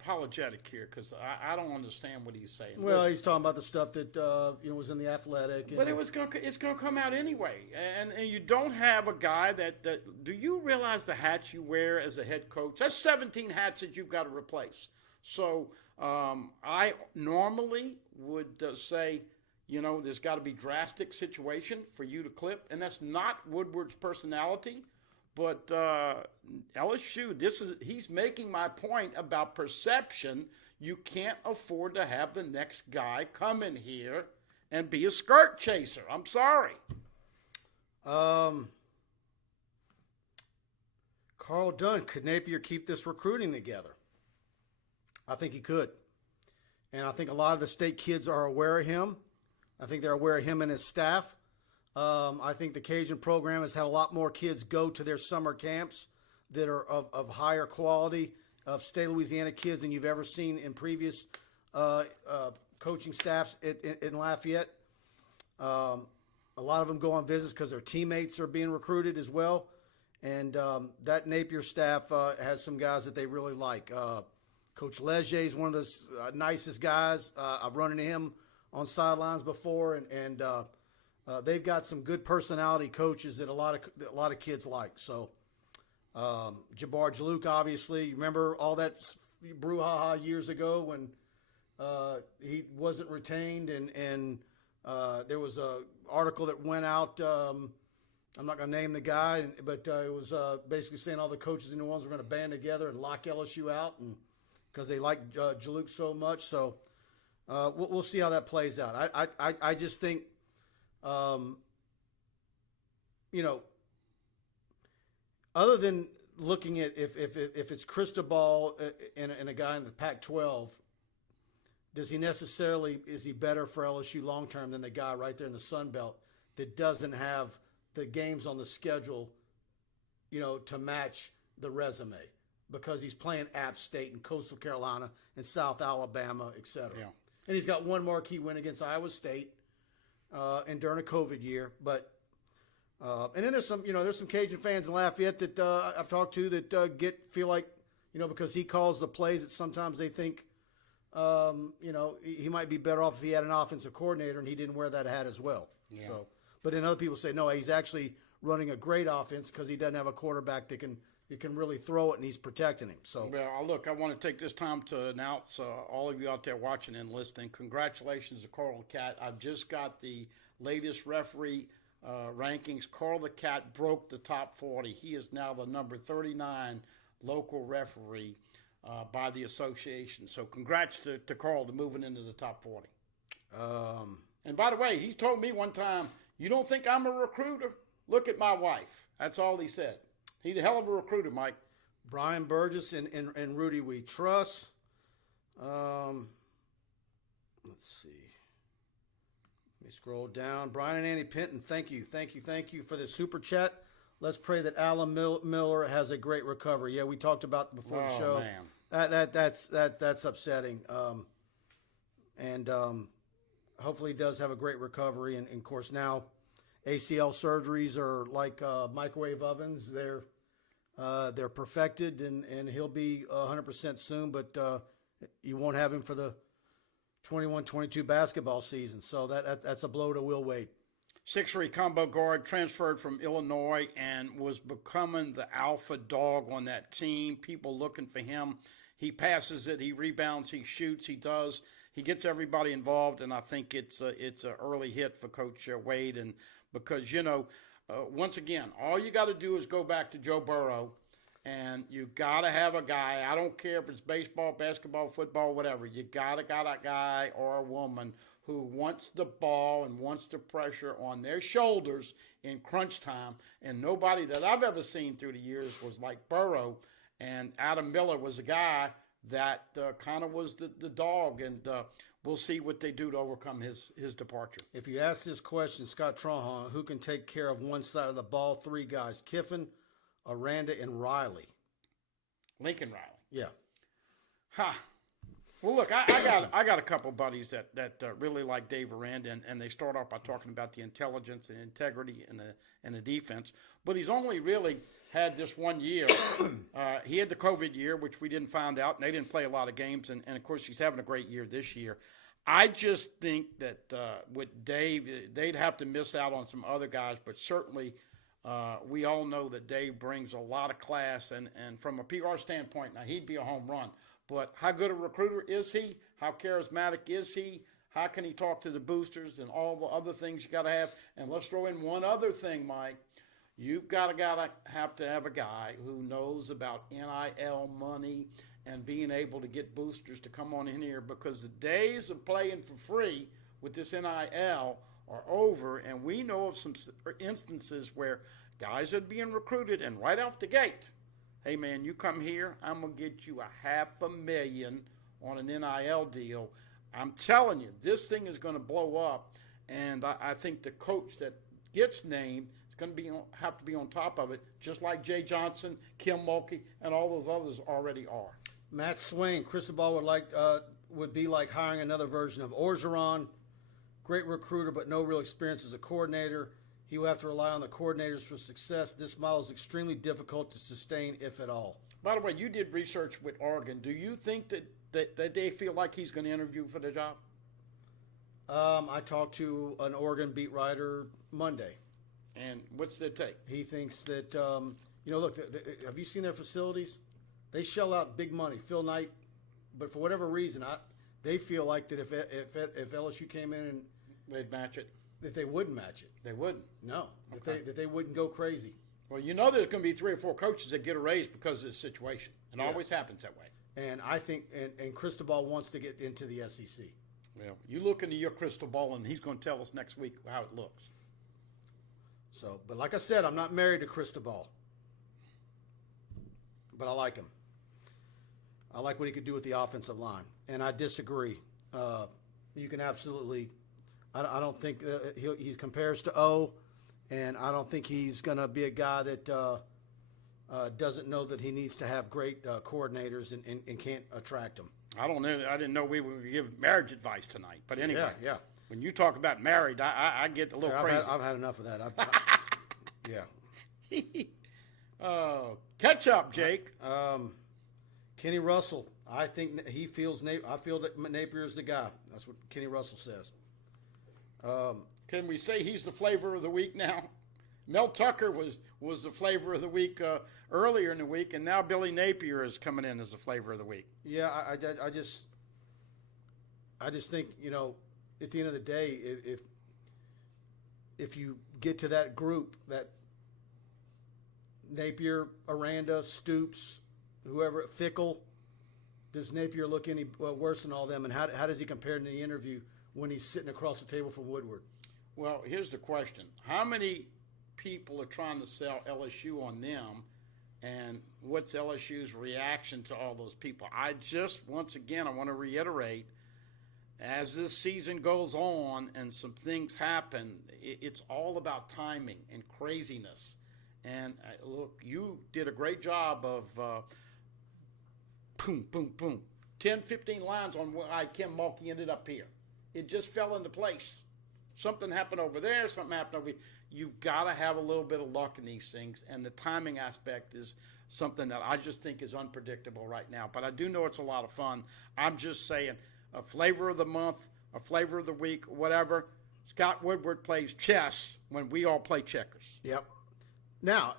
apologetic here because I don't understand what he's saying. Well, Listen, he's talking about the stuff that was in the Athletic. But it's going to come out anyway. And you don't have a guy that do you realize the hats you wear as a head coach? That's 17 hats that you've got to replace. So I normally would say, there's got to be drastic situation for you to clip, and that's not Woodward's personality. But LSU, he's making my point about perception. You can't afford to have the next guy come in here and be a skirt chaser. I'm sorry. Carl Dunn, could Napier keep this recruiting together? I think he could. And I think a lot of the state kids are aware of him. I think they're aware of him and his staff. I think the Cajun program has had a lot more kids go to their summer camps that are of higher quality of state of Louisiana kids than you've ever seen in previous coaching staffs in Lafayette. A lot of them go on visits because their teammates are being recruited as well. And that Napier staff has some guys that they really like. Coach Leger is one of the nicest guys. I've run into him on sidelines before, and they've got some good personality coaches that a lot of kids like. So Jabbar Jalouk, obviously, remember all that brouhaha years ago when he wasn't retained, and there was a article that went out. I'm not going to name the guy, but it was basically saying all the coaches in New Orleans were going to band together and lock LSU out, and because they like Jalouk so much. So we'll see how that plays out. I just think, other than looking at if it's Cristobal and a guy in the Pac-12, is he better for LSU long term than the guy right there in the Sun Belt that doesn't have the games on the schedule, to match the resume, because he's playing App State and Coastal Carolina and South Alabama, et cetera. Yeah. And he's got one marquee win against Iowa State and during a COVID year. But and then there's some Cajun fans in Lafayette that I've talked to that feel like, because he calls the plays, that sometimes they think, he might be better off if he had an offensive coordinator and he didn't wear that hat as well. Yeah. So, but then other people say, no, he's actually running a great offense because he doesn't have a quarterback that can really throw it, and he's protecting him. So, well, look, I want to take this time to announce all of you out there watching and listening, congratulations to Carl the Cat. I've just got the latest referee rankings. Carl the Cat broke the top 40. He is now the number 39 local referee by the association. So congrats to Carl to moving into the top 40. And by the way, he told me one time, you don't think I'm a recruiter? Look at my wife. That's all he said. He's a hell of a recruiter, Mike. Brian Burgess and Rudy we trust. Let's see. Let me scroll down. Brian and Annie Pinton, thank you for the super chat. Let's pray that Alan Miller has a great recovery. Yeah, we talked about before the show. Man. That's upsetting. And hopefully he does have a great recovery. And of course now ACL surgeries are like microwave ovens. They're perfected, and he'll be 100% soon. But you won't have him for the 21-22 basketball season. So that's a blow to Will Wade. 6'3" combo guard, transferred from Illinois and was becoming the alpha dog on that team. People looking for him. He passes it, he rebounds, he shoots, he does. He gets everybody involved, and I think it's an early hit for Coach Wade. And because, once again, all you got to do is go back to Joe Burrow, and you got to have a guy. I don't care if it's baseball, basketball, football, whatever. You got a guy or a woman who wants the ball and wants the pressure on their shoulders in crunch time. And nobody that I've ever seen through the years was like Burrow. And Adam Miller was a guy that kind of was the dog. And we'll see what they do to overcome his departure. If you ask this question, Scott Tronhon, who can take care of one side of the ball? Three guys: Kiffin, Aranda, and Riley. Lincoln Riley. Yeah. Ha. Well, look, I got a couple buddies that really like Dave Aranda, and they start off by talking about the intelligence and integrity and the defense. But he's only really had this 1 year. He had the COVID year, which we didn't find out, and they didn't play a lot of games. And of course, he's having a great year this year. I just think that with Dave, they'd have to miss out on some other guys, but certainly we all know that Dave brings a lot of class, and from a PR standpoint, now he'd be a home run. But how good a recruiter is he? How charismatic is he? How can he talk to the boosters and all the other things you got to have? And let's throw in one other thing, Mike. You've got to have a guy who knows about NIL money and being able to get boosters to come on in here, because the days of playing for free with this NIL are over, and we know of some instances where guys are being recruited and right off the gate, hey man, you come here, I'm going to get you $500,000 on an NIL deal. I'm telling you, this thing is going to blow up, and I think the coach that gets named is going to have to be on top of it, just like Jay Johnson, Kim Mulkey, and all those others already are. Matt Swain, Cristobal would be like hiring another version of Orgeron. Great recruiter, but no real experience as a coordinator. He will have to rely on the coordinators for success. This model is extremely difficult to sustain, if at all. By the way, you did research with Oregon. Do you think that they feel like he's going to interview for the job? I talked to an Oregon beat writer Monday. And what's their take? He thinks that, look, have you seen their facilities? They shell out big money. Phil Knight, but for whatever reason, they feel like that if LSU came in and they'd match it, that they wouldn't match it. They wouldn't. No, okay. that they wouldn't go crazy. Well, there's going to be 3 or 4 coaches that get a raise because of this situation. It always happens that way. And I think, and Cristobal wants to get into the SEC. Well, you look into your crystal ball, and he's going to tell us next week how it looks. So, but like I said, I'm not married to Cristobal, but I like him. I like what he could do with the offensive line, and I disagree. You can absolutely. I don't think he compares to O, and I don't think he's going to be a guy that doesn't know that he needs to have great coordinators and can't attract them. I don't know. I didn't know we would give marriage advice tonight, but anyway. Yeah. When you talk about married, I get a little crazy. I've had enough of that. Catch up, Jake. Kenny Russell. I think he feels. I feel that Napier is the guy. That's what Kenny Russell says. Can we say he's the flavor of the week now? Mel Tucker was the flavor of the week earlier in the week, and now Billy Napier is coming in as the flavor of the week. Yeah, I just think, at the end of the day, if you get to that group, that Napier, Aranda, Stoops, whoever, Fickle, does Napier look any worse than all them? And how does he compare in the interview when he's sitting across the table from Woodward? Well, here's the question. How many people are trying to sell LSU on them, and what's LSU's reaction to all those people? Once again, I want to reiterate, as this season goes on and some things happen, it's all about timing and craziness. And look, you did a great job of boom, boom, boom. 10, 15 lines on why Kim Mulkey ended up here. It just fell into place. Something happened over there, something happened over here. You've got to have a little bit of luck in these things, and the timing aspect is something that I just think is unpredictable right now. But I do know it's a lot of fun. I'm just saying, a flavor of the month, a flavor of the week, whatever. Scott Woodward plays chess when we all play checkers. Yep. Now,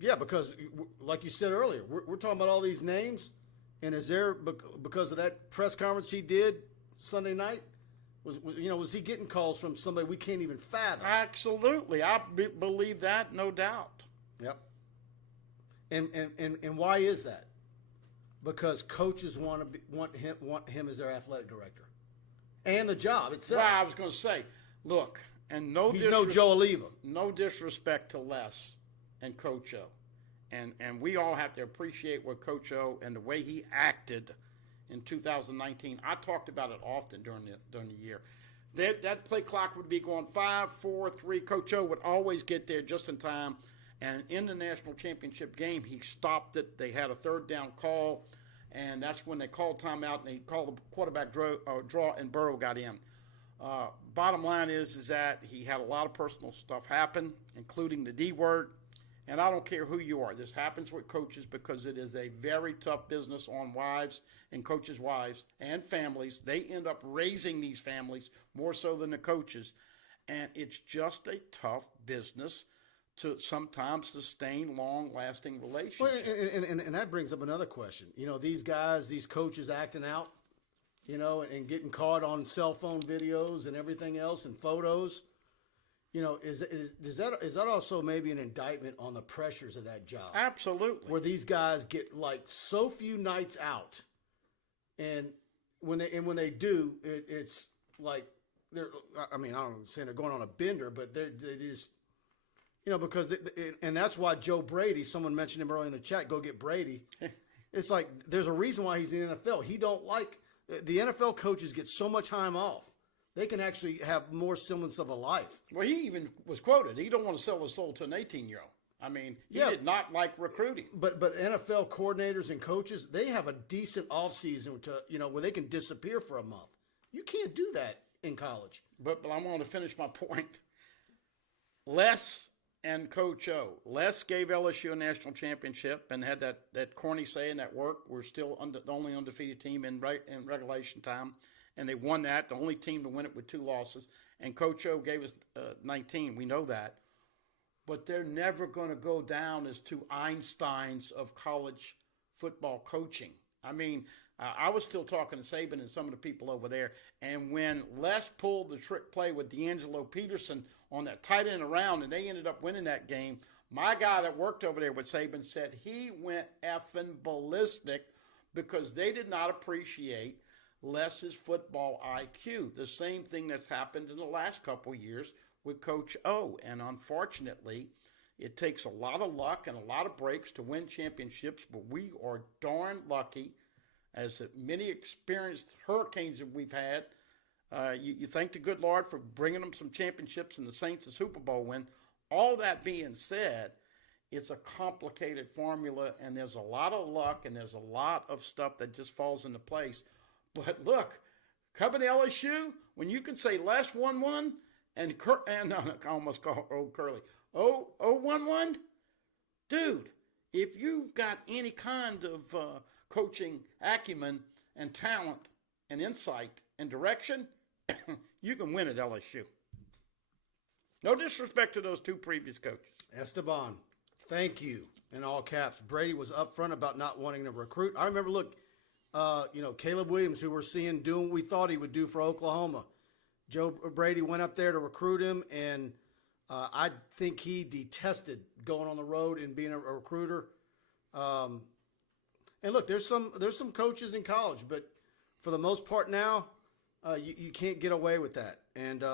yeah, because like you said earlier, we're talking about all these names, and is there, because of that press conference he did Sunday night, was he getting calls from somebody we can't even fathom? Absolutely. I believe that, no doubt. Yep. And why is that? Because coaches want him as their athletic director. And the job itself. Well, I was going to say, look, and he's no Joe Oliva. No disrespect to Les and Coach O. And we all have to appreciate what Coach O and the way he acted in 2019. I talked about it often during the year. That play clock would be going 5, 4, 3. Coach O would always get there just in time. And in the national championship game, he stopped it. They had a third down call, and that's when they called timeout, and they called the quarterback draw, and Burrow got in. Bottom line is that he had a lot of personal stuff happen, including the D word. And I don't care who you are. This happens with coaches because it is a very tough business on wives and coaches' wives and families. They end up raising these families more so than the coaches. And it's just a tough business to sometimes sustain long-lasting relationships. Well, and that brings up another question. These guys, these coaches acting out, and getting caught on cell phone videos and everything else and photos. Is that also maybe an indictment on the pressures of that job? Absolutely. Where these guys get like so few nights out, and when they do, it's like they're. I mean, I don't know, saying they're going on a bender, but they just, because and that's why Joe Brady. Someone mentioned him earlier in the chat. Go get Brady. It's like there's a reason why he's in the NFL. He don't like the NFL coaches get so much time off. They can actually have more semblance of a life. Well, he even was quoted. He don't want to sell his soul to an 18-year-old. I mean, he did not like recruiting. But NFL coordinators and coaches, they have a decent offseason to, where they can disappear for a month. You can't do that in college. But I want to finish my point. Les and Coach O. Les gave LSU a national championship and had that corny saying that worked. We're still the only undefeated team in regulation time. And they won that, the only team to win it with 2 losses. And Coach O gave us 19. We know that. But they're never going to go down as 2 Einsteins of college football coaching. I mean, I was still talking to Saban and some of the people over there. And when Les pulled the trick play with D'Angelo Peterson on that tight end around and they ended up winning that game, my guy that worked over there with Saban said he went effing ballistic because they did not appreciate Les's football IQ. The same thing that's happened in the last couple years with Coach O. And unfortunately, it takes a lot of luck and a lot of breaks to win championships, but we are darn lucky as many experienced hurricanes that we've had. You thank the good Lord for bringing them some championships and the Saints a Super Bowl win. All that being said, it's a complicated formula, and there's a lot of luck, and there's a lot of stuff that just falls into place. But look, coming to LSU, when you can say Les 1-1 and I almost call old Curly 0-1-1, dude, if you've got any kind of coaching acumen and talent and insight and direction, you can win at LSU. No disrespect to those 2 previous coaches. Esteban, thank you, in all caps. Brady was upfront about not wanting to recruit. I remember, look, Caleb Williams, who we're seeing doing what we thought he would do for Oklahoma. Joe Brady went up there to recruit him, and I think he detested going on the road and being a recruiter. And look, there's some coaches in college, but for the most part now, you can't get away with that. And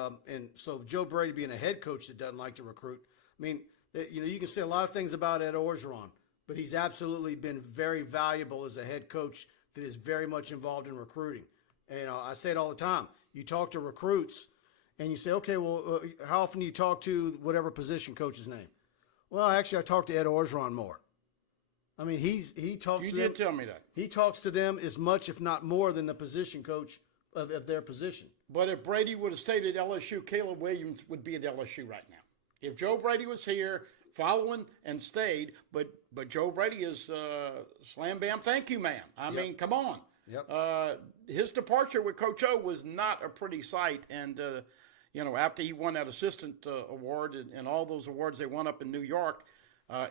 so Joe Brady being a head coach that doesn't like to recruit, I mean, you can say a lot of things about Ed Orgeron, but he's absolutely been very valuable as a head coach that is very much involved in recruiting. And I say it all the time. You talk to recruits, and you say, okay, well, how often do you talk to whatever position coach's name? Well, actually, I talk to Ed Orgeron more. I mean, he talks to them. You did tell me that. He talks to them as much, if not more, than the position coach of their position. But if Brady would have stayed at LSU, Caleb Williams would be at LSU right now. If Joe Brady was here, following and stayed, but Joe Brady is slam bam, thank you, ma'am. I mean, come on. Yep. His departure with Coach O was not a pretty sight, and after he won that assistant award and all those awards they won up in New York,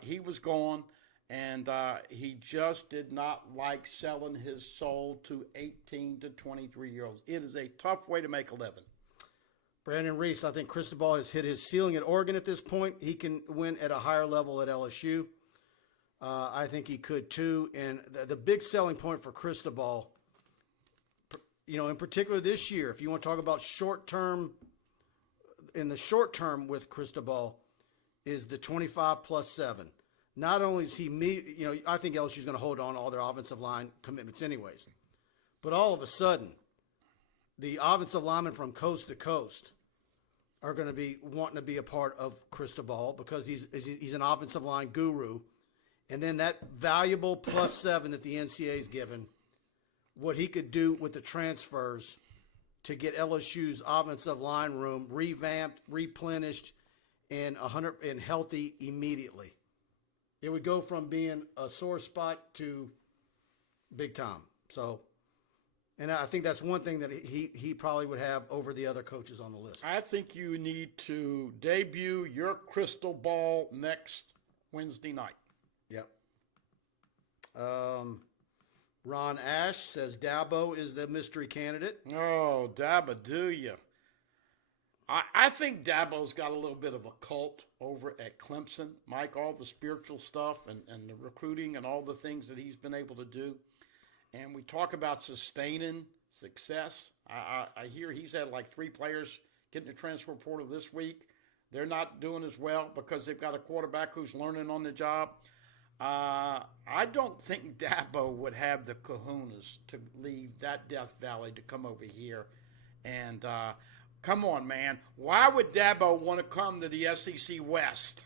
he was gone, and he just did not like selling his soul to 18 to 23-year-olds. It is a tough way to make a living. Brandon Reese, I think Cristobal has hit his ceiling at Oregon at this point. He can win at a higher level at LSU. I think he could too. And the big selling point for Cristobal, in particular this year, if you want to talk about in the short term with Cristobal, is the 25+7. Not only is he, I think LSU is going to hold on to all their offensive line commitments anyways. But all of a sudden, the offensive linemen from coast to coast are going to be wanting to be a part of Cristobal because he's an offensive line guru. And then that valuable +7 that the NCAA is given, what he could do with the transfers to get LSU's offensive line room revamped, replenished, and healthy immediately. It would go from being a sore spot to big time. So, and I think that's one thing that he probably would have over the other coaches on the list. I think you need to debut your crystal ball next Wednesday night. Yep. Ron Ash says Dabo is the mystery candidate. Oh, Dabo, do you? I think Dabo's got a little bit of a cult over at Clemson. Mike, all the spiritual stuff and the recruiting and all the things that he's been able to do. And we talk about sustaining success. I hear he's had like 3 players getting the transfer portal this week. They're not doing as well because they've got a quarterback who's learning on the job. I don't think Dabo would have the kahunas to leave that Death Valley to come over here. And come on, man. Why would Dabo want to come to the SEC West?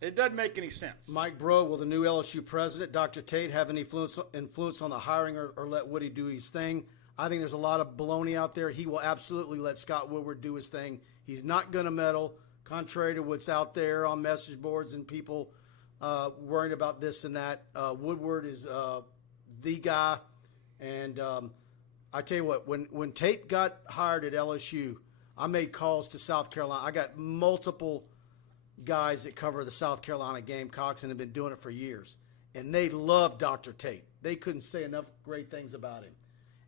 It doesn't make any sense. Mike Bro, will the new LSU president, Dr. Tate, have any influence on the hiring or let Woody do his thing? I think there's a lot of baloney out there. He will absolutely let Scott Woodward do his thing. He's not going to meddle, contrary to what's out there on message boards and people worrying about this and that. Woodward is the guy. And I tell you what, when Tate got hired at LSU, I made calls to South Carolina. I got multiple guys that cover the South Carolina Gamecocks and have been doing it for years. And they love Dr. Tate. They couldn't say enough great things about him.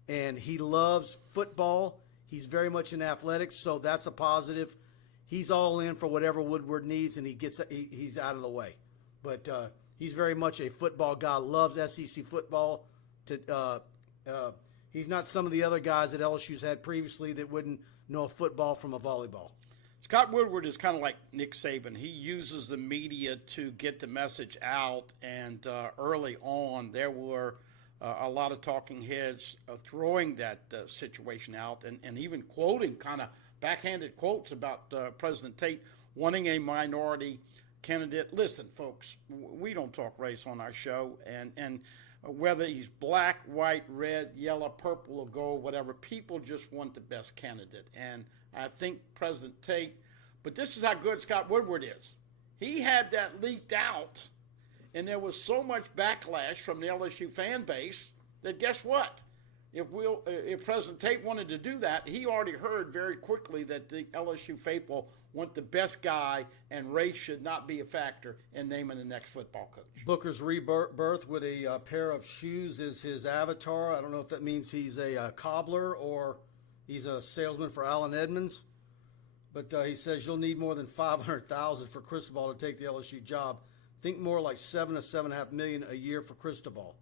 And he loves football. He's very much in athletics, so that's a positive. He's all in for whatever Woodward needs, and he's out of the way. But he's very much a football guy, loves SEC football. He's not some of the other guys that LSU's had previously that wouldn't know football from a volleyball. Scott Woodward is kind of like Nick Saban. He uses the media to get the message out, and early on there were a lot of talking heads throwing that situation out and even quoting kind of backhanded quotes about President Tate wanting a minority candidate. Listen, folks, we don't talk race on our show, and whether he's black, white, red, yellow, purple, or gold, whatever, people just want the best candidate. And I think President Tate, but this is how good Scott Woodward is. He had that leaked out, and there was so much backlash from the LSU fan base that guess what? If President Tate wanted to do that, he already heard very quickly that the LSU faithful want the best guy, and race should not be a factor in naming the next football coach. Booker's rebirth with a pair of shoes is his avatar. I don't know if that means he's a cobbler or he's a salesman for Allen Edmonds. But he says you'll need more than $500,000 for Cristobal to take the LSU job. Think more like $7 to $7.5 million a year for Cristobal.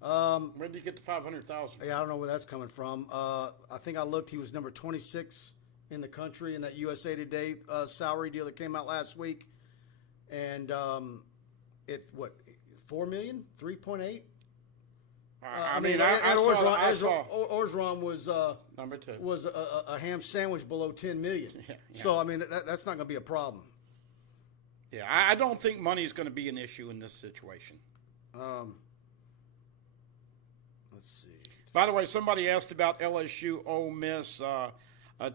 Where did you get the $500,000? Yeah, I don't know where that's coming from. I think I looked. He was number 26 in the country in that USA Today salary deal that came out last week, and it what $4 million, 3.8. Orgeron was number 2. Was a ham sandwich below $10 million. Yeah. So I mean that's not going to be a problem. Yeah, I don't think money is going to be an issue in this situation. Let's see. By the way, somebody asked about LSU, Ole Miss.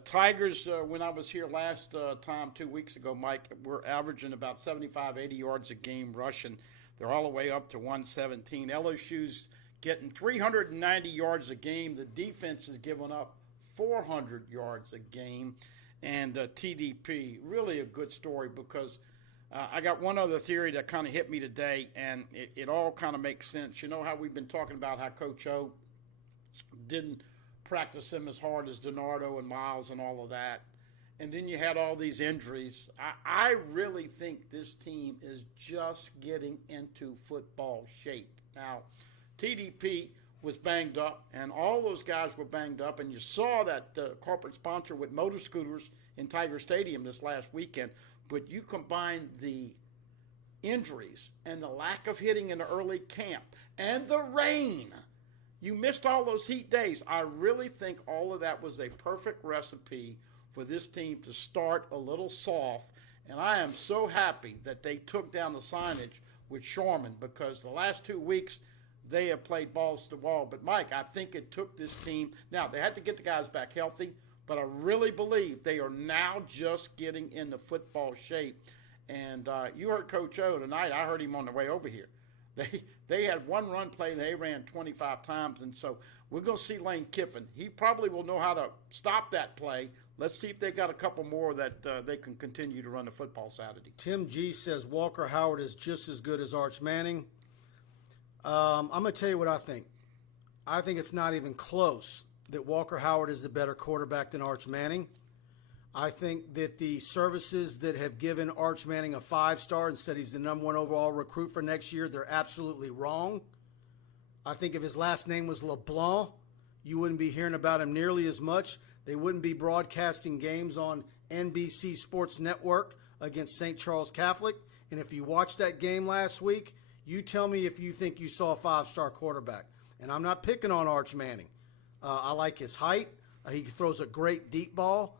Tigers, when I was here last time, 2 weeks ago, Mike, we're averaging about 75, 80 yards a game rushing. They're all the way up to 117. LSU's getting 390 yards a game. The defense is giving up 400 yards a game. And TDP, really a good story because I got one other theory that kind of hit me today, and it all kind of makes sense. You know how we've been talking about how Coach O didn't practice him as hard as DiNardo and Miles and all of that. And then you had all these injuries. I really think this team is just getting into football shape. Now, TDP was banged up, and all those guys were banged up, and you saw that corporate sponsor with motor scooters in Tiger Stadium this last weekend. But you combine the injuries and the lack of hitting in the early camp and the rain. You missed all those heat days. I really think all of that was a perfect recipe for this team to start a little soft. And I am so happy that they took down the signage with Shorman because the last 2 weeks they have played balls to the wall. But, Mike, I think it took this team. Now, they had to get the guys back healthy, but I really believe they are now just getting into football shape. And you heard Coach O tonight. I heard him on the way over here. They had one run play, and they ran 25 times. And so we're going to see Lane Kiffin. He probably will know how to stop that play. Let's see if they got a couple more that they can continue to run the football Saturday. Tim G says Walker Howard is just as good as Arch Manning. I'm going to tell you what I think. I think it's not even close that Walker Howard is the better quarterback than Arch Manning. I think that the services that have given Arch Manning a 5-star and said he's the number 1 overall recruit for next year, they're absolutely wrong. I think if his last name was LeBlanc, you wouldn't be hearing about him nearly as much. They wouldn't be broadcasting games on NBC Sports Network against St. Charles Catholic. And if you watched that game last week, you tell me if you think you saw a 5-star quarterback. And I'm not picking on Arch Manning. I like his height. He throws a great deep ball.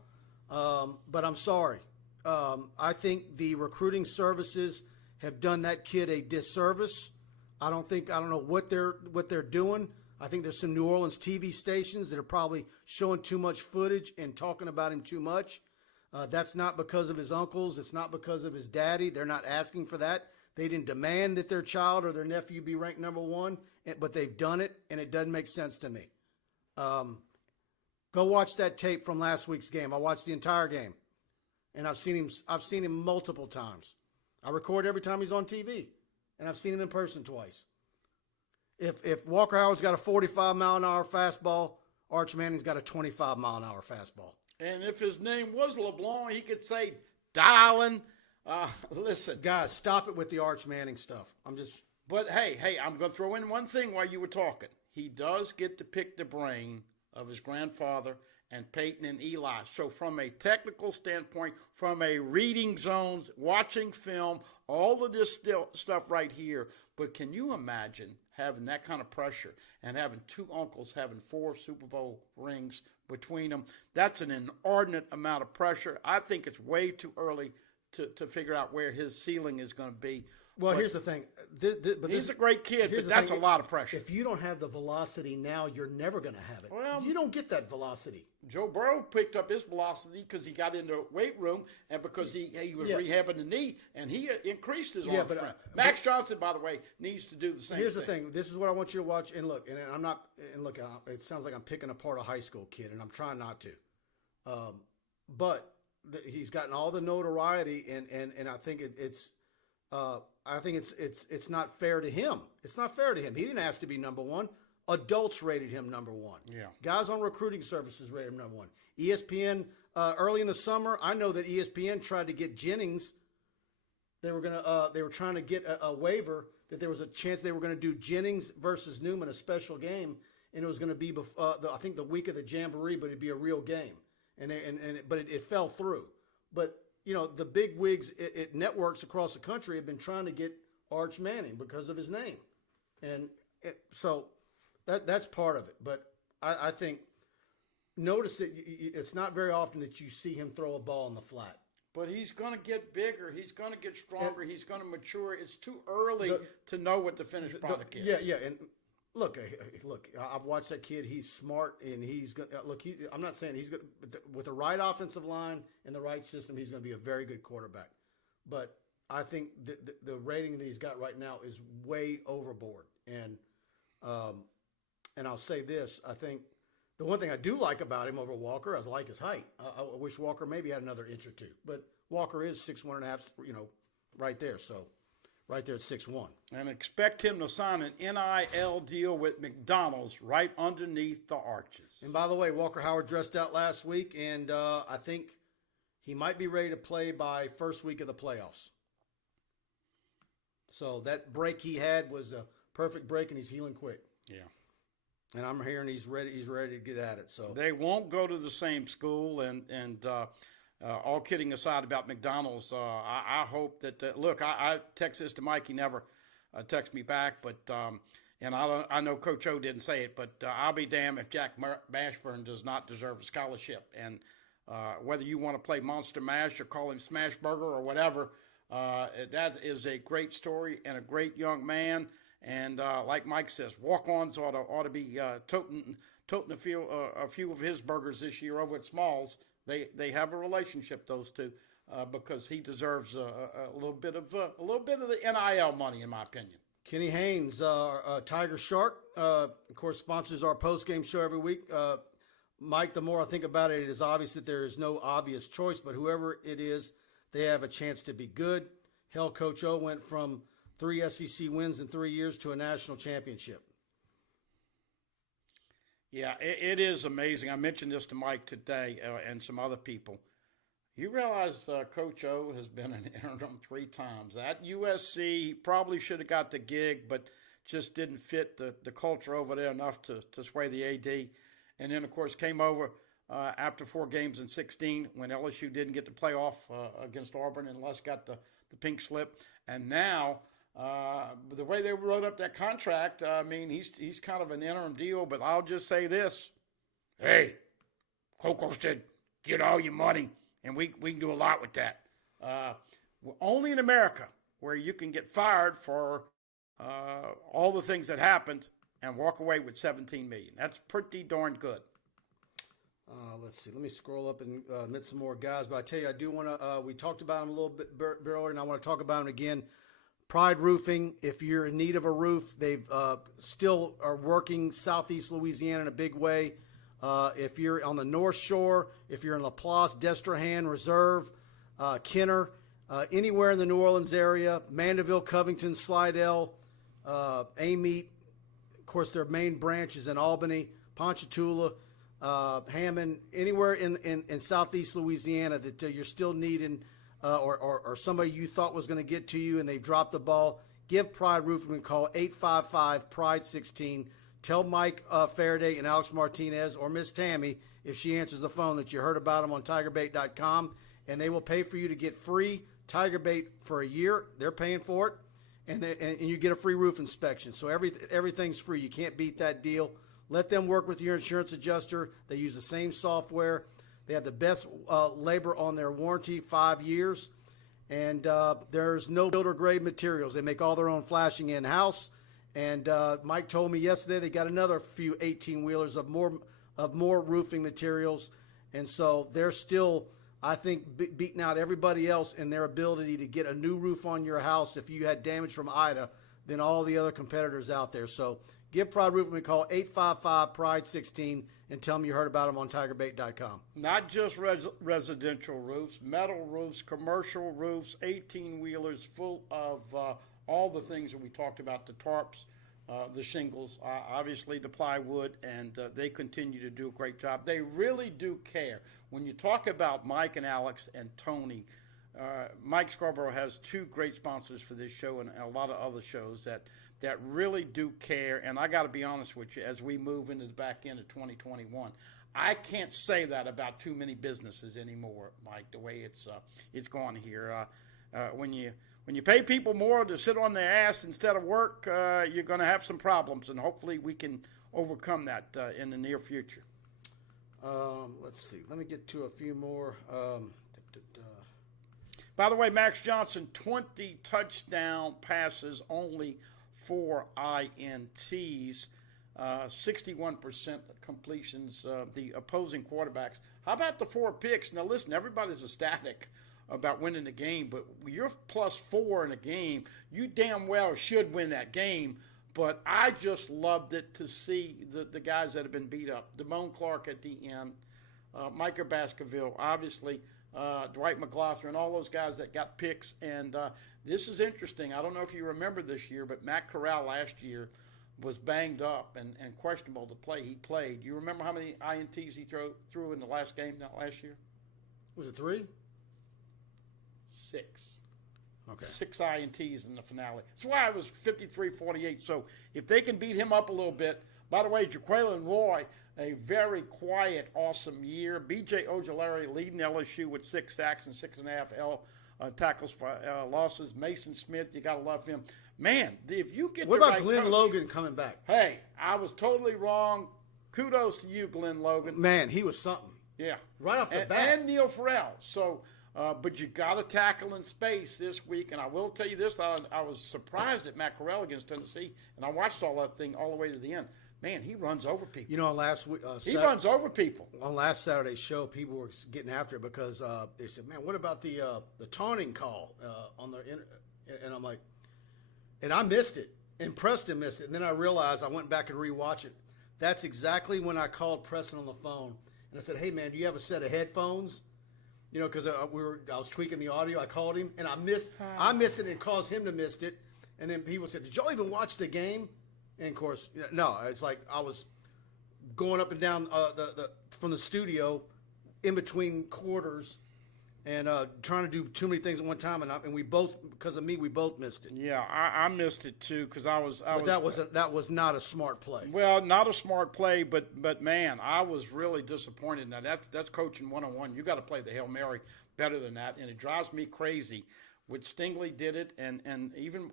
But I'm sorry. I think the recruiting services have done that kid a disservice. I don't know what they're doing. I think there's some New Orleans TV stations that are probably showing too much footage and talking about him too much. That's not because of his uncles. It's not because of his daddy. They're not asking for that. They didn't demand that their child or their nephew be ranked number 1, but they've done it, and it doesn't make sense to me. Go watch that tape from last week's game. I watched the entire game, and I've seen him multiple times. I record every time he's on TV, and I've seen him in person twice. If Walker Howard's got a 45-mile-an-hour fastball, Arch Manning's got a 25-mile-an-hour fastball. And if his name was LeBlanc, he could say, darling, listen. Guys, stop it with the Arch Manning stuff. But, hey, I'm going to throw in one thing while you were talking. He does get to pick the brain of his grandfather and Peyton and Eli. So from a technical standpoint, from a reading zones, watching film, all of this stuff right here. But can you imagine having that kind of pressure and having 2 uncles having 4 Super Bowl rings between them? That's an inordinate amount of pressure. I think it's way too early to figure out where his ceiling is going to be. Well, here's the thing. He's a great kid, but that's a lot of pressure. If you don't have the velocity now, you're never going to have it. Well, you don't get that velocity. Joe Burrow picked up his velocity because he got into the weight room and because he was rehabbing the knee, and he increased his arm strength. Max Johnson, by the way, needs to do the same thing. Here's the thing. This is what I want you to watch. And look, it sounds like I'm picking apart a high school kid, and I'm trying not to. But he's gotten all the notoriety, and I think it's not fair to him. It's not fair to him. He didn't ask to be number 1. Adults rated him number 1. Yeah. Guys on recruiting services rated him number 1. ESPN early in the summer, I know that ESPN tried to get Jennings. They were trying to get a waiver that there was a chance they were going to do Jennings versus Newman, a special game, and it was going to be I think the week of the Jamboree, but it'd be a real game, but it fell through. But the big wigs at networks across the country have been trying to get Arch Manning because of his name. And so that's part of it. But I think, notice that it's not very often that you see him throw a ball in the flat. But he's going to get bigger. He's going to get stronger. He's going to mature. It's too early to know what the finished product is. Yeah. And look, I've watched that kid. He's smart, and he's going to look. I'm not saying he's good, but with the right offensive line and the right system, he's going to be a very good quarterback. But I think the rating that he's got right now is way overboard. And I'll say this: I think the one thing I do like about him over Walker, I like his height. I wish Walker maybe had another inch or 2, but Walker is 6'1.5", right there. So. Right there at 6'1". And expect him to sign an NIL deal with McDonald's right underneath the arches. And by the way, Walker Howard dressed out last week, and I think he might be ready to play by first week of the playoffs. So that break he had was a perfect break, and he's healing quick. Yeah. And I'm hearing he's ready to get at it. So they won't go to the same school, and all kidding aside about McDonald's, I hope that look. I text this to Mike. He never texts me back, but and I know Coach O didn't say it, but I'll be damned if Jack Mashburn does not deserve a scholarship. And whether you want to play Monster Mash or call him Smash Burger or whatever, that is a great story and a great young man. And like Mike says, walk-ons ought to be toting a few of his burgers this year over at Smalls. They have a relationship, those two, because he deserves a little bit of the NIL money, in my opinion. Kenny Haynes, Tiger Shark, of course, sponsors our post-game show every week. Mike, the more I think about it, it is obvious that there is no obvious choice, but whoever it is, they have a chance to be good. Hell, Coach O went from 3 SEC wins in 3 years to a national championship. Yeah, it is amazing. I mentioned this to Mike today and some other people. You realize Coach O has been an interim 3 times. At USC, he probably should have got the gig, but just didn't fit the culture over there enough to sway the AD. And then, of course, came over after 4 games in 16 when LSU didn't get the playoff against Auburn and Les got the pink slip. And now, the way they wrote up that contract, I mean, he's kind of an interim deal, but I'll just say this. Hey, Coco said, get all your money, and we can do a lot with that. Only in America where you can get fired for all the things that happened and walk away with $17 million. That's pretty darn good. Let's see. Let me scroll up and admit some more guys. But I tell you, I do want to. We talked about them a little bit earlier, and I want to talk about them again. Pride Roofing. If you're in need of a roof, they've still are working Southeast Louisiana in a big way. If you're on the North Shore, if you're in Laplace, Destrehan, Reserve, Kenner, anywhere in the New Orleans area, Mandeville, Covington, Slidell, Amite. Of course, their main branch is in Albany, Ponchatoula, Hammond, anywhere in Southeast Louisiana that you're still needing or somebody you thought was going to get to you and they've dropped the ball, give Pride Roofing a call, 855-PRIDE-16. Tell Mike Faraday and Alex Martinez or Miss Tammy, if she answers the phone, that you heard about them on TigerBait.com, and they will pay for you to get free TigerBait for a year. They're paying for it, and you get a free roof inspection. So everything's free. You can't beat that deal. Let them work with your insurance adjuster. They use the same software. They have the best labor on their warranty, 5 years. And there's no builder-grade materials. They make all their own flashing in-house. And Mike told me yesterday they got another few 18-wheelers of more roofing materials. And so they're still, I think, beating out everybody else in their ability to get a new roof on your house if you had damage from Ida than all the other competitors out there. So give Pride Roofing a call, 855-PRIDE-16, and tell them you heard about them on TigerBait.com. Not just residential roofs, metal roofs, commercial roofs, 18-wheelers full of all the things that we talked about, the tarps, the shingles, obviously the plywood, and they continue to do a great job. They really do care. When you talk about Mike and Alex and Tony, Mike Scarborough has 2 great sponsors for this show and a lot of other shows that really do care. And I got to be honest with you, as we move into the back end of 2021, I can't say that about too many businesses anymore, Mike, the way it's going here. When you pay people more to sit on their ass instead of work, you're going to have some problems, and hopefully we can overcome that in the near future. Let's see. Let me get to a few more. By the way, Max Johnson, 20 touchdown passes, only 4 INTs, 61% completions, the opposing quarterbacks. How about the 4 picks? Now, listen, everybody's ecstatic about winning the game, but you're +4 in a game. You damn well should win that game, but I just loved it to see the guys that have been beat up. Damone Clark at the end, Micah Baskerville, obviously, Dwight McLaughlin, all those guys that got picks. And this is interesting. I don't know if you remember this year, but Matt Corral last year was banged up and questionable to play. He played. You remember how many INTs he threw in the last game last year? Was it 3? 6. Okay. 6 INTs in the finale. That's why it was 53-48. So if they can beat him up a little bit. By the way, Jaquelin Roy, a very quiet, awesome year. B.J. Ojolari leading LSU with 6 sacks and 6.5 tackles for losses. Mason Smith, you got to love him. Man, if you get what the about right Glenn coach, Logan coming back? Hey, I was totally wrong. Kudos to you, Glenn Logan. Man, he was something. Yeah. Right off the bat. And Neil Farrell. So, but you got to tackle in space this week. And I will tell you this, I was surprised at Matt Corral against Tennessee, and I watched all that thing all the way to the end. Man, he runs over people. You know, last week he runs over people. On last Saturday's show, people were getting after it because they said, "Man, what about the taunting call on the?" And I'm like, and I missed it, and Preston missed it, and then I realized I went back and rewatched it. That's exactly when I called Preston on the phone and I said, "Hey, man, do you have a set of headphones?" You know, because I was tweaking the audio. I called him, and I missed it, and caused him to miss it. And then people said, "Did y'all even watch the game?" And of course, no. It's like I was going up and down from the studio in between quarters and trying to do too many things at one time, and we both, because of me, we both missed it. Yeah, I missed it too because That was not a smart play. Well, not a smart play, but man, I was really disappointed. Now that's coaching 101. You got to play the Hail Mary better than that, and it drives me crazy. Which Stingley did it, and even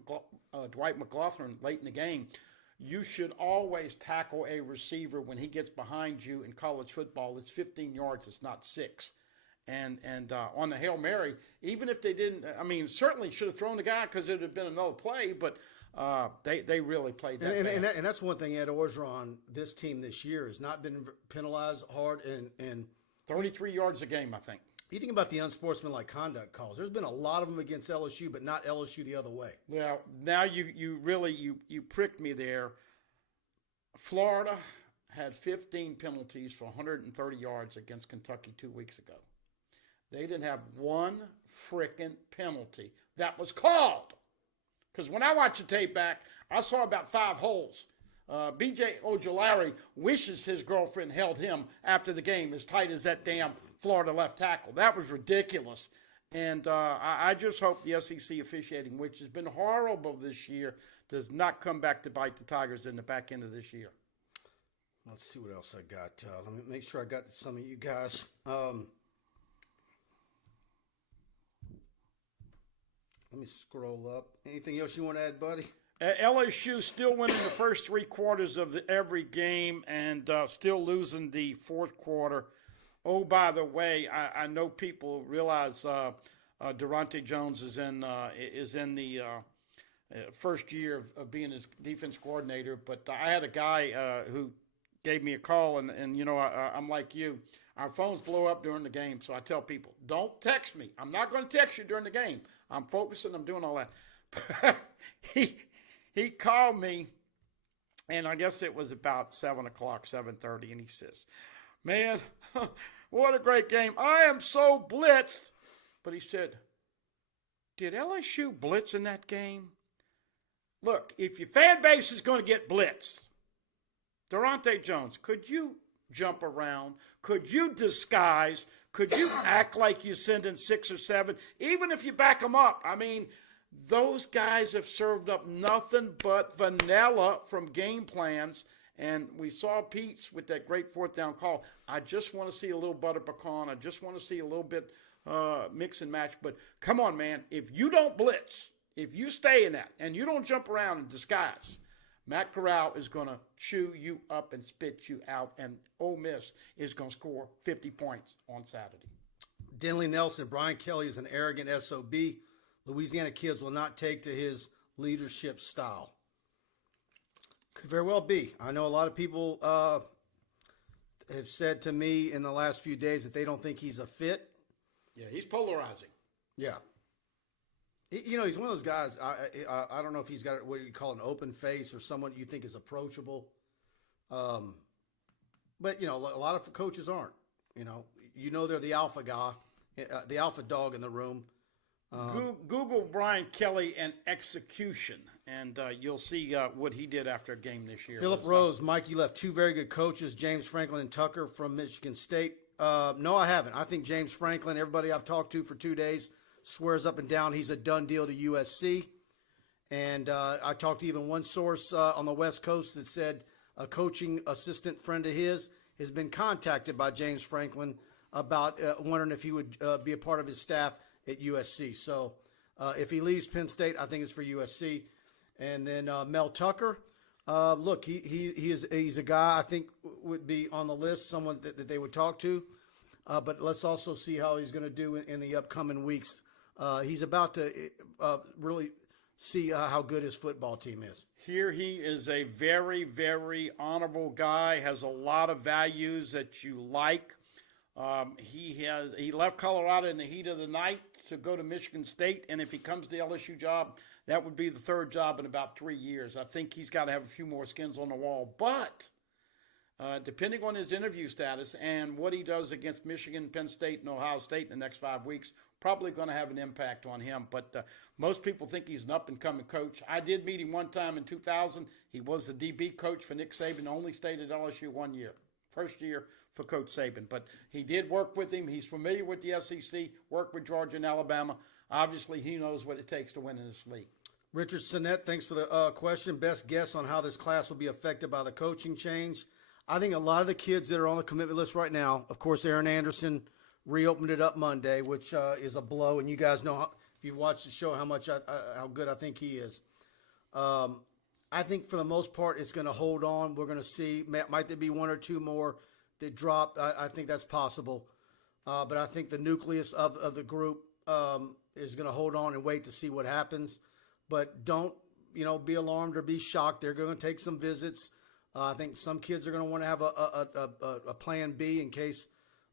Dwight McLaughlin late in the game. You should always tackle a receiver when he gets behind you in college football. It's 15 yards. It's not 6. And on the Hail Mary, even if they didn't, I mean, certainly should have thrown the guy because it would have been another play, but they really played that and that's one thing Ed Orgeron, this team this year, has not been penalized hard. And 33 yards a game, I think. You think about the unsportsmanlike conduct calls. There's been a lot of them against LSU, but not LSU the other way. Well, now you really pricked me there. Florida had 15 penalties for 130 yards against Kentucky 2 weeks ago. They didn't have one frickin' penalty that was called. Because when I watched the tape back, I saw about 5 holes. B.J. Ojolari wishes his girlfriend held him after the game as tight as that damn Florida left tackle. That was ridiculous. And I just hope the SEC officiating, which has been horrible this year, does not come back to bite the Tigers in the back end of this year. Let's see what else I got. Let me make sure I got some of you guys. Let me scroll up. Anything else you want to add, buddy? LSU still winning the first 3 quarters of every game and still losing the fourth quarter. Oh, by the way, I know people realize Durante Jones is in the first year of being his defense coordinator, but I had a guy who gave me a call, and you know, I'm like you. Our phones blow up during the game, so I tell people, don't text me. I'm not going to text you during the game. I'm focusing. I'm doing all that. He called me, and I guess it was about 7 o'clock, 7:30, and he says, "Man, what a great game. I am so blitzed." But he said, "Did LSU blitz in that game?" Look, if your fan base is going to get blitzed, Durante Jones, could you jump around? Could you disguise? Could you act like you send in 6 or 7? Even if you back them up. I mean, those guys have served up nothing but vanilla from game plans. And we saw Pete's with that great 4th down call. I just want to see a little butter pecan. I just want to see a little bit mix and match. But come on, man. If you don't blitz, if you stay in that, and you don't jump around and disguise, Matt Corral is going to chew you up and spit you out, and Ole Miss is going to score 50 points on Saturday. Denley Nelson, Brian Kelly is an arrogant SOB. Louisiana kids will not take to his leadership style. Could very well be. I know a lot of people have said to me in the last few days that they don't think he's a fit. Yeah, he's polarizing. Yeah. You know, he's one of those guys, I don't know if he's got what you call an open face or someone you think is approachable. But, you know, a lot of coaches aren't. You know they're the alpha guy, the alpha dog in the room. Google Brian Kelly and execution, and you'll see what he did after a game this year. Philip Rose, Mike, you left 2 very good coaches, James Franklin and Tucker from Michigan State. No, I haven't. I think James Franklin, everybody I've talked to for 2 days, swears up and down he's a done deal to USC. And I talked to even one source on the West Coast that said a coaching assistant friend of his has been contacted by James Franklin about wondering if he would be a part of his staff at USC. So if he leaves Penn State, I think it's for USC. And then Mel Tucker, look, he's a guy I think would be on the list, someone that they would talk to. But let's also see how he's going to do in the upcoming weeks. He's about to really see how good his football team is. Here he is a very, very honorable guy, has a lot of values that you like. He left Colorado in the heat of the night to go to Michigan State, and if he comes to the LSU job, that would be the 3rd job in about 3 years. I think he's got to have a few more skins on the wall. But depending on his interview status and what he does against Michigan, Penn State, and Ohio State in the next 5 weeks, probably going to have an impact on him. But most people think he's an up-and-coming coach. I did meet him one time in 2000. He was the DB coach for Nick Saban, only stayed at LSU 1 year. First year for Coach Saban. But he did work with him. He's familiar with the SEC, worked with Georgia and Alabama. Obviously, he knows what it takes to win in this league. Richard Sinnett, thanks for the question. Best guess on how this class will be affected by the coaching change? I think a lot of the kids that are on the commitment list right now, of course, Aaron Anderson reopened it up Monday, which is a blow. And you guys know, if you've watched the show, how good I think he is. I think for the most part, it's going to hold on. We're going to see. Might there be one or two more that drop? I think that's possible. But I think the nucleus of the group is going to hold on and wait to see what happens. But don't, be alarmed or be shocked. They're going to take some visits. I think some kids are going to want to have a plan B in case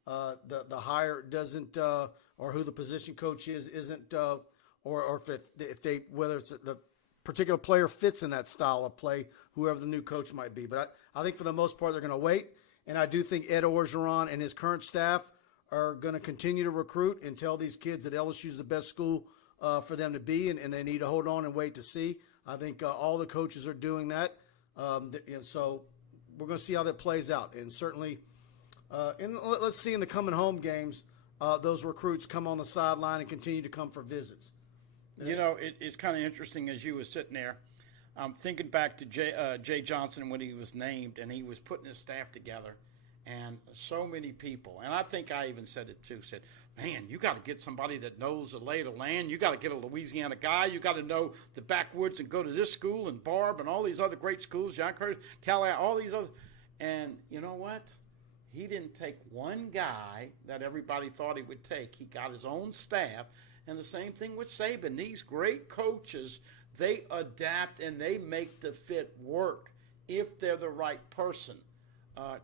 the hire doesn't, or who the position coach isn't, or if they whether it's the particular player fits in that style of play, whoever the new coach might be. But I think for the most part they're going to wait, and I do think Ed Orgeron and his current staff are going to continue to recruit and tell these kids that LSU is the best school for them to be, and they need to hold on and wait to see. I think all the coaches are doing that. So we're going to see how that plays out. And certainly, and let's see in the coming home games, those recruits come on the sideline and continue to come for visits. It's kind of interesting as you were sitting there. I'm thinking back to Jay Johnson when he was named and he was putting his staff together. And so many people, and I think I even said it too, said, man, you got to get somebody that knows the lay of the land. You got to get a Louisiana guy. You got to know the backwoods and go to this school and Barb and all these other great schools, John Curtis, Callahan, all these other. And you know what? He didn't take one guy that everybody thought he would take. He got his own staff. And the same thing with Saban. These great coaches, they adapt and they make the fit work if they're the right person.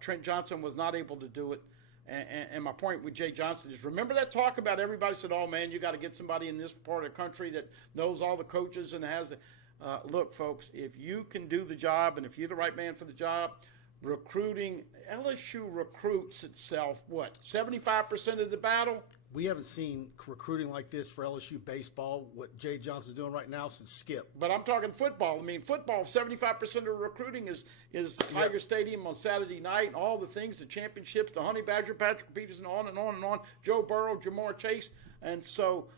Trent Johnson was not able to do it. And my point with Jay Johnson is, remember that talk about everybody said, oh, man, you got to get somebody in this part of the country that knows all the coaches and has the look, folks, if you can do the job and if you're the right man for the job, recruiting, LSU recruits itself, 75% of the battle? We haven't seen recruiting like this for LSU baseball, what Jay Johnson's doing right now, since Skip. But I'm talking football. I mean, football, 75% of recruiting is Tiger Stadium on Saturday night, all the things, the championships, the Honey Badger, Patrick Peterson, on and on and on, Joe Burrow, Jamar Chase. And so,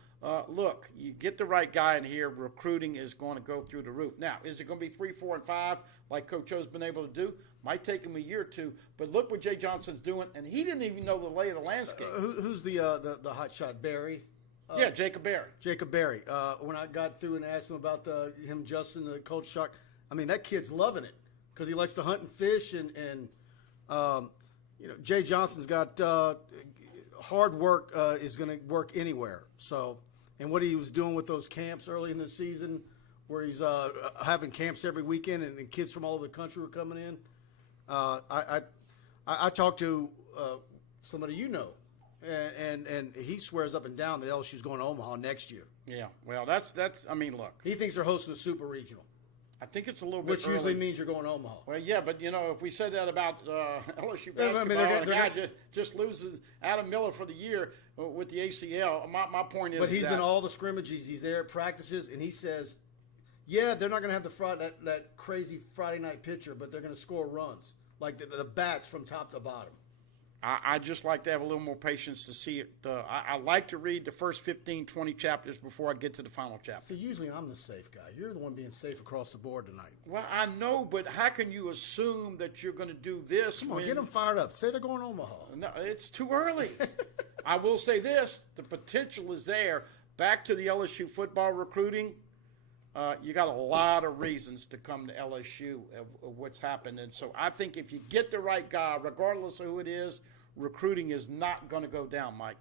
look, you get the right guy in here, recruiting is going to go through the roof. Now, is it going to be 3, 4, and 5 like Coach O's been able to do? Might take him a year or two, but look what Jay Johnson's doing, and he didn't even know the lay of the landscape. Who's the hot shot, Barry? Jacob Berry. Jacob Berry. When I got through and asked him about him, Justin, the coach shock, I mean, that kid's loving it because he likes to hunt and fish, and Jay Johnson's got hard work is going to work anywhere. So, and what he was doing with those camps early in the season, where he's having camps every weekend, and kids from all over the country were coming in. I talked to somebody and he swears up and down that LSU's going to Omaha next year. Yeah, well, that's. I mean, look. He thinks they're hosting a super regional. I think it's a little bit which usually means you're going to Omaha. Well, yeah, but if we said that about LSU basketball, the guy just loses Adam Miller for the year with the ACL. My point is, but he's been all the scrimmages. He's there at practices, and he says, yeah, they're not going to have that crazy Friday night pitcher, but they're going to score runs. Like the bats from top to bottom. I just like to have a little more patience to see it. I like to read the first 15, 20 chapters before I get to the final chapter. So usually I'm the safe guy. You're the one being safe across the board tonight. Well, I know, but how can you assume that you're going to do this? Come on, get them fired up. Say they're going to Omaha. No, it's too early. I will say this. The potential is there. Back to the LSU football recruiting. You got a lot of reasons to come to LSU of what's happened. And so I think if you get the right guy, regardless of who it is, recruiting is not going to go down, Mike.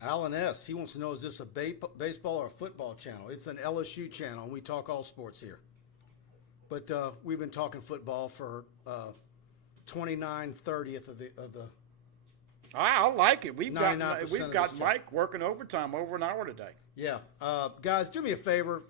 Alan S., he wants to know, is this a baseball or a football channel? It's an LSU channel, and we talk all sports here. But we've been talking football for 29/30th of the I like it. We've got Mike working overtime over an hour today. Yeah. Guys, do me a favor.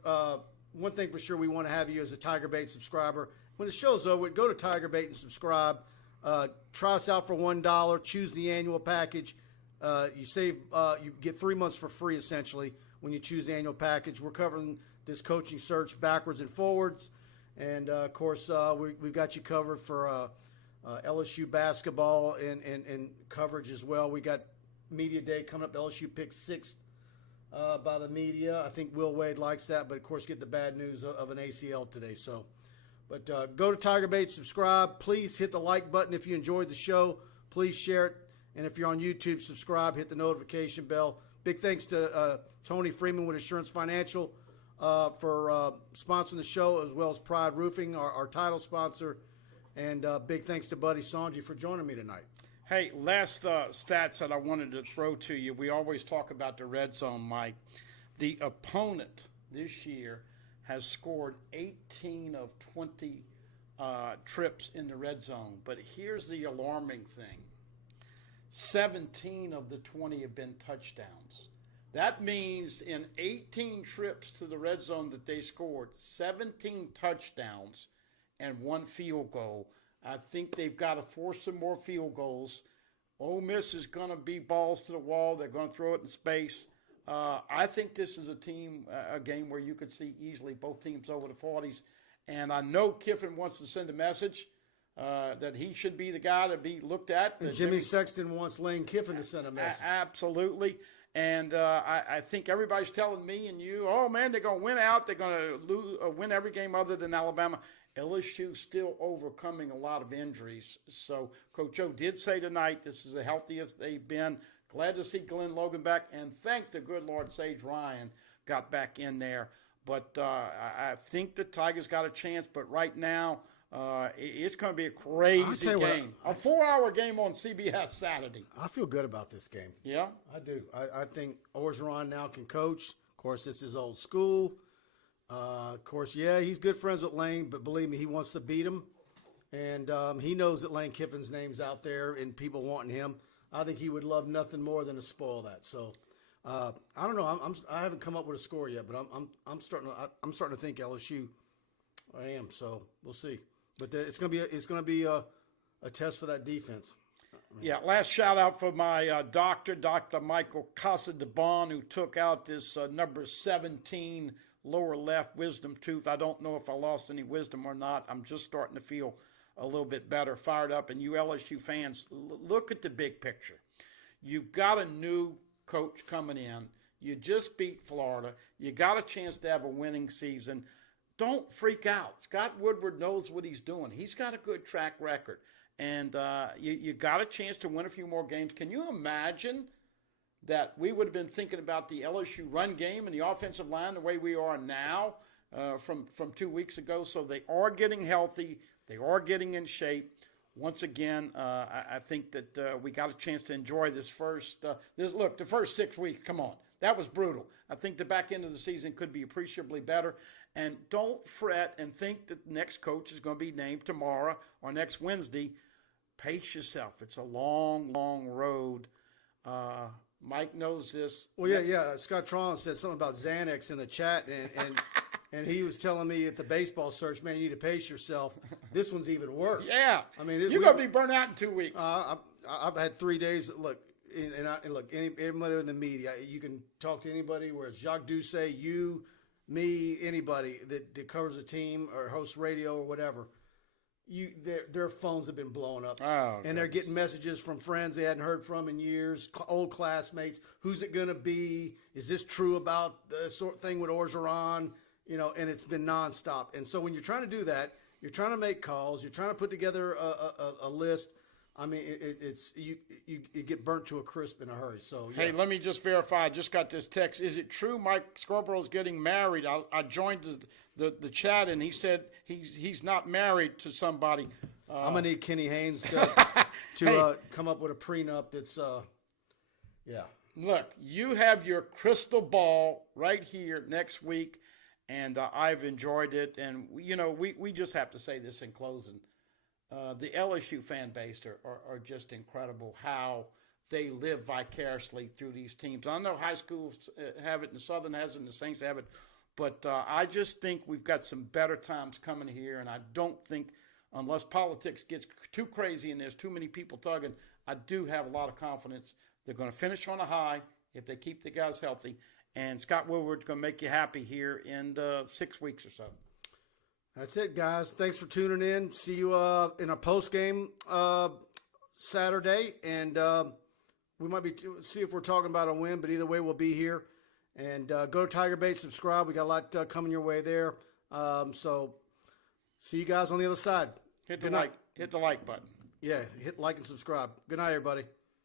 One thing for sure, we want to have you as a TigerBait subscriber. When the show's over, go to TigerBait and subscribe. Try us out for $1. Choose the annual package. You get 3 months for free essentially when you choose the annual package. We're covering this coaching search backwards and forwards, and of course we've got you covered for LSU basketball and coverage as well. We got media day coming up. LSU picked 6th by the media. I think Will Wade likes that, but of course get the bad news of an ACL today. So, but go to TigerBait, subscribe. Please hit the like button if you enjoyed the show. Please share it. And if you're on YouTube, subscribe, hit the notification bell. Big thanks to Tony Freeman with Assurance Financial for sponsoring the show, as well as Pride Roofing, our title sponsor. And big thanks to Buddy Sanji for joining me tonight. Hey, last stats that I wanted to throw to you. We always talk about the red zone, Mike. The opponent this year has scored 18 of 20 trips in the red zone. But here's the alarming thing. 17 of the 20 have been touchdowns. That means in 18 trips to the red zone that they scored, 17 touchdowns and 1 field goal. I think they've got to force some more field goals. Ole Miss is going to be balls to the wall. They're going to throw it in space. I think this is a game where you could see easily both teams over the 40s. And I know Kiffin wants to send a message that he should be the guy to be looked at. And Jimmy Sexton wants Lane Kiffin to send a message. Absolutely. And I think everybody's telling me and you, oh, man, they're going to win out. They're going to win every game other than Alabama. LSU still overcoming a lot of injuries. So Coach O did say tonight this is the healthiest they've been. Glad to see Glenn Logan back. And thank the good Lord Sage Ryan got back in there. But I think the Tigers got a chance. But right now, it's going to be a crazy game. A 4-hour game on CBS Saturday. I feel good about this game. Yeah? I do. I think Orgeron now can coach. Of course, this is old school. Of course, yeah, he's good friends with Lane, but believe me, he wants to beat him. And he knows that Lane Kiffin's name's out there and people wanting him. I think he would love nothing more than to spoil that. So I don't know. I haven't come up with a score yet, but I'm starting to think LSU. I am. So we'll see. But it's going to be a test for that defense. Yeah, last shout out for my doctor, Dr. Michael Casadebon, who took out this number 17 lower left wisdom tooth. I don't know if I lost any wisdom or not. I'm just starting to feel a little bit better, fired up. And you LSU fans, look at the big picture. You've got a new coach coming in. You just beat Florida. You got a chance to have a winning season. Don't freak out. Scott Woodward knows what he's doing. He's got a good track record. And you got a chance to win a few more games. Can you imagine that we would have been thinking about the LSU run game and the offensive line the way we are now from 2 weeks ago? So they are getting healthy. They are getting in shape. Once again, I think that we got a chance to enjoy this the first 6 weeks, come on. That was brutal. I think the back end of the season could be appreciably better. And don't fret and think that the next coach is going to be named tomorrow or next Wednesday. Pace yourself. It's a long, long road. Mike knows this. Well, yeah. Scott Tron said something about Xanax in the chat, and he was telling me at the baseball search, man, you need to pace yourself. This one's even worse. Yeah. I mean, you're going to be burnt out in 2 weeks. I've had 3 days. Look, everybody in the media, you can talk to anybody, where it's Jacques Doucet, you, me, anybody that covers a team or hosts radio or whatever. Their phones have been blowing up, and they're getting messages from friends they hadn't heard from in years, old classmates. Who's it going to be? Is this true about the sort of thing with Orgeron? And it's been nonstop. And so when you're trying to do that, you're trying to make calls, you're trying to put together a list. I mean, you get burnt to a crisp in a hurry. So yeah. Hey, let me just verify. I just got this text. Is it true Mike Scarborough's getting married? I joined the chat, and he said he's not married to somebody. I'm gonna need Kenny Haynes to come up with a prenup. That's yeah. Look, you have your crystal ball right here next week, and I've enjoyed it. And we just have to say this in closing. The LSU fan base are just incredible how they live vicariously through these teams. I know high schools have it and Southern has it and the Saints have it, but I just think we've got some better times coming here, and I don't think unless politics gets too crazy and there's too many people tugging, I do have a lot of confidence they're going to finish on a high if they keep the guys healthy. And Scott Woodward's going to make you happy here in 6 weeks or so. That's it, guys. Thanks for tuning in. See you in a post-game Saturday. And we might see if we're talking about a win, but either way, we'll be here. And go to TigerBait, subscribe. We got a lot coming your way there. So see you guys on the other side. Hit the like button. Yeah, hit like and subscribe. Good night, everybody.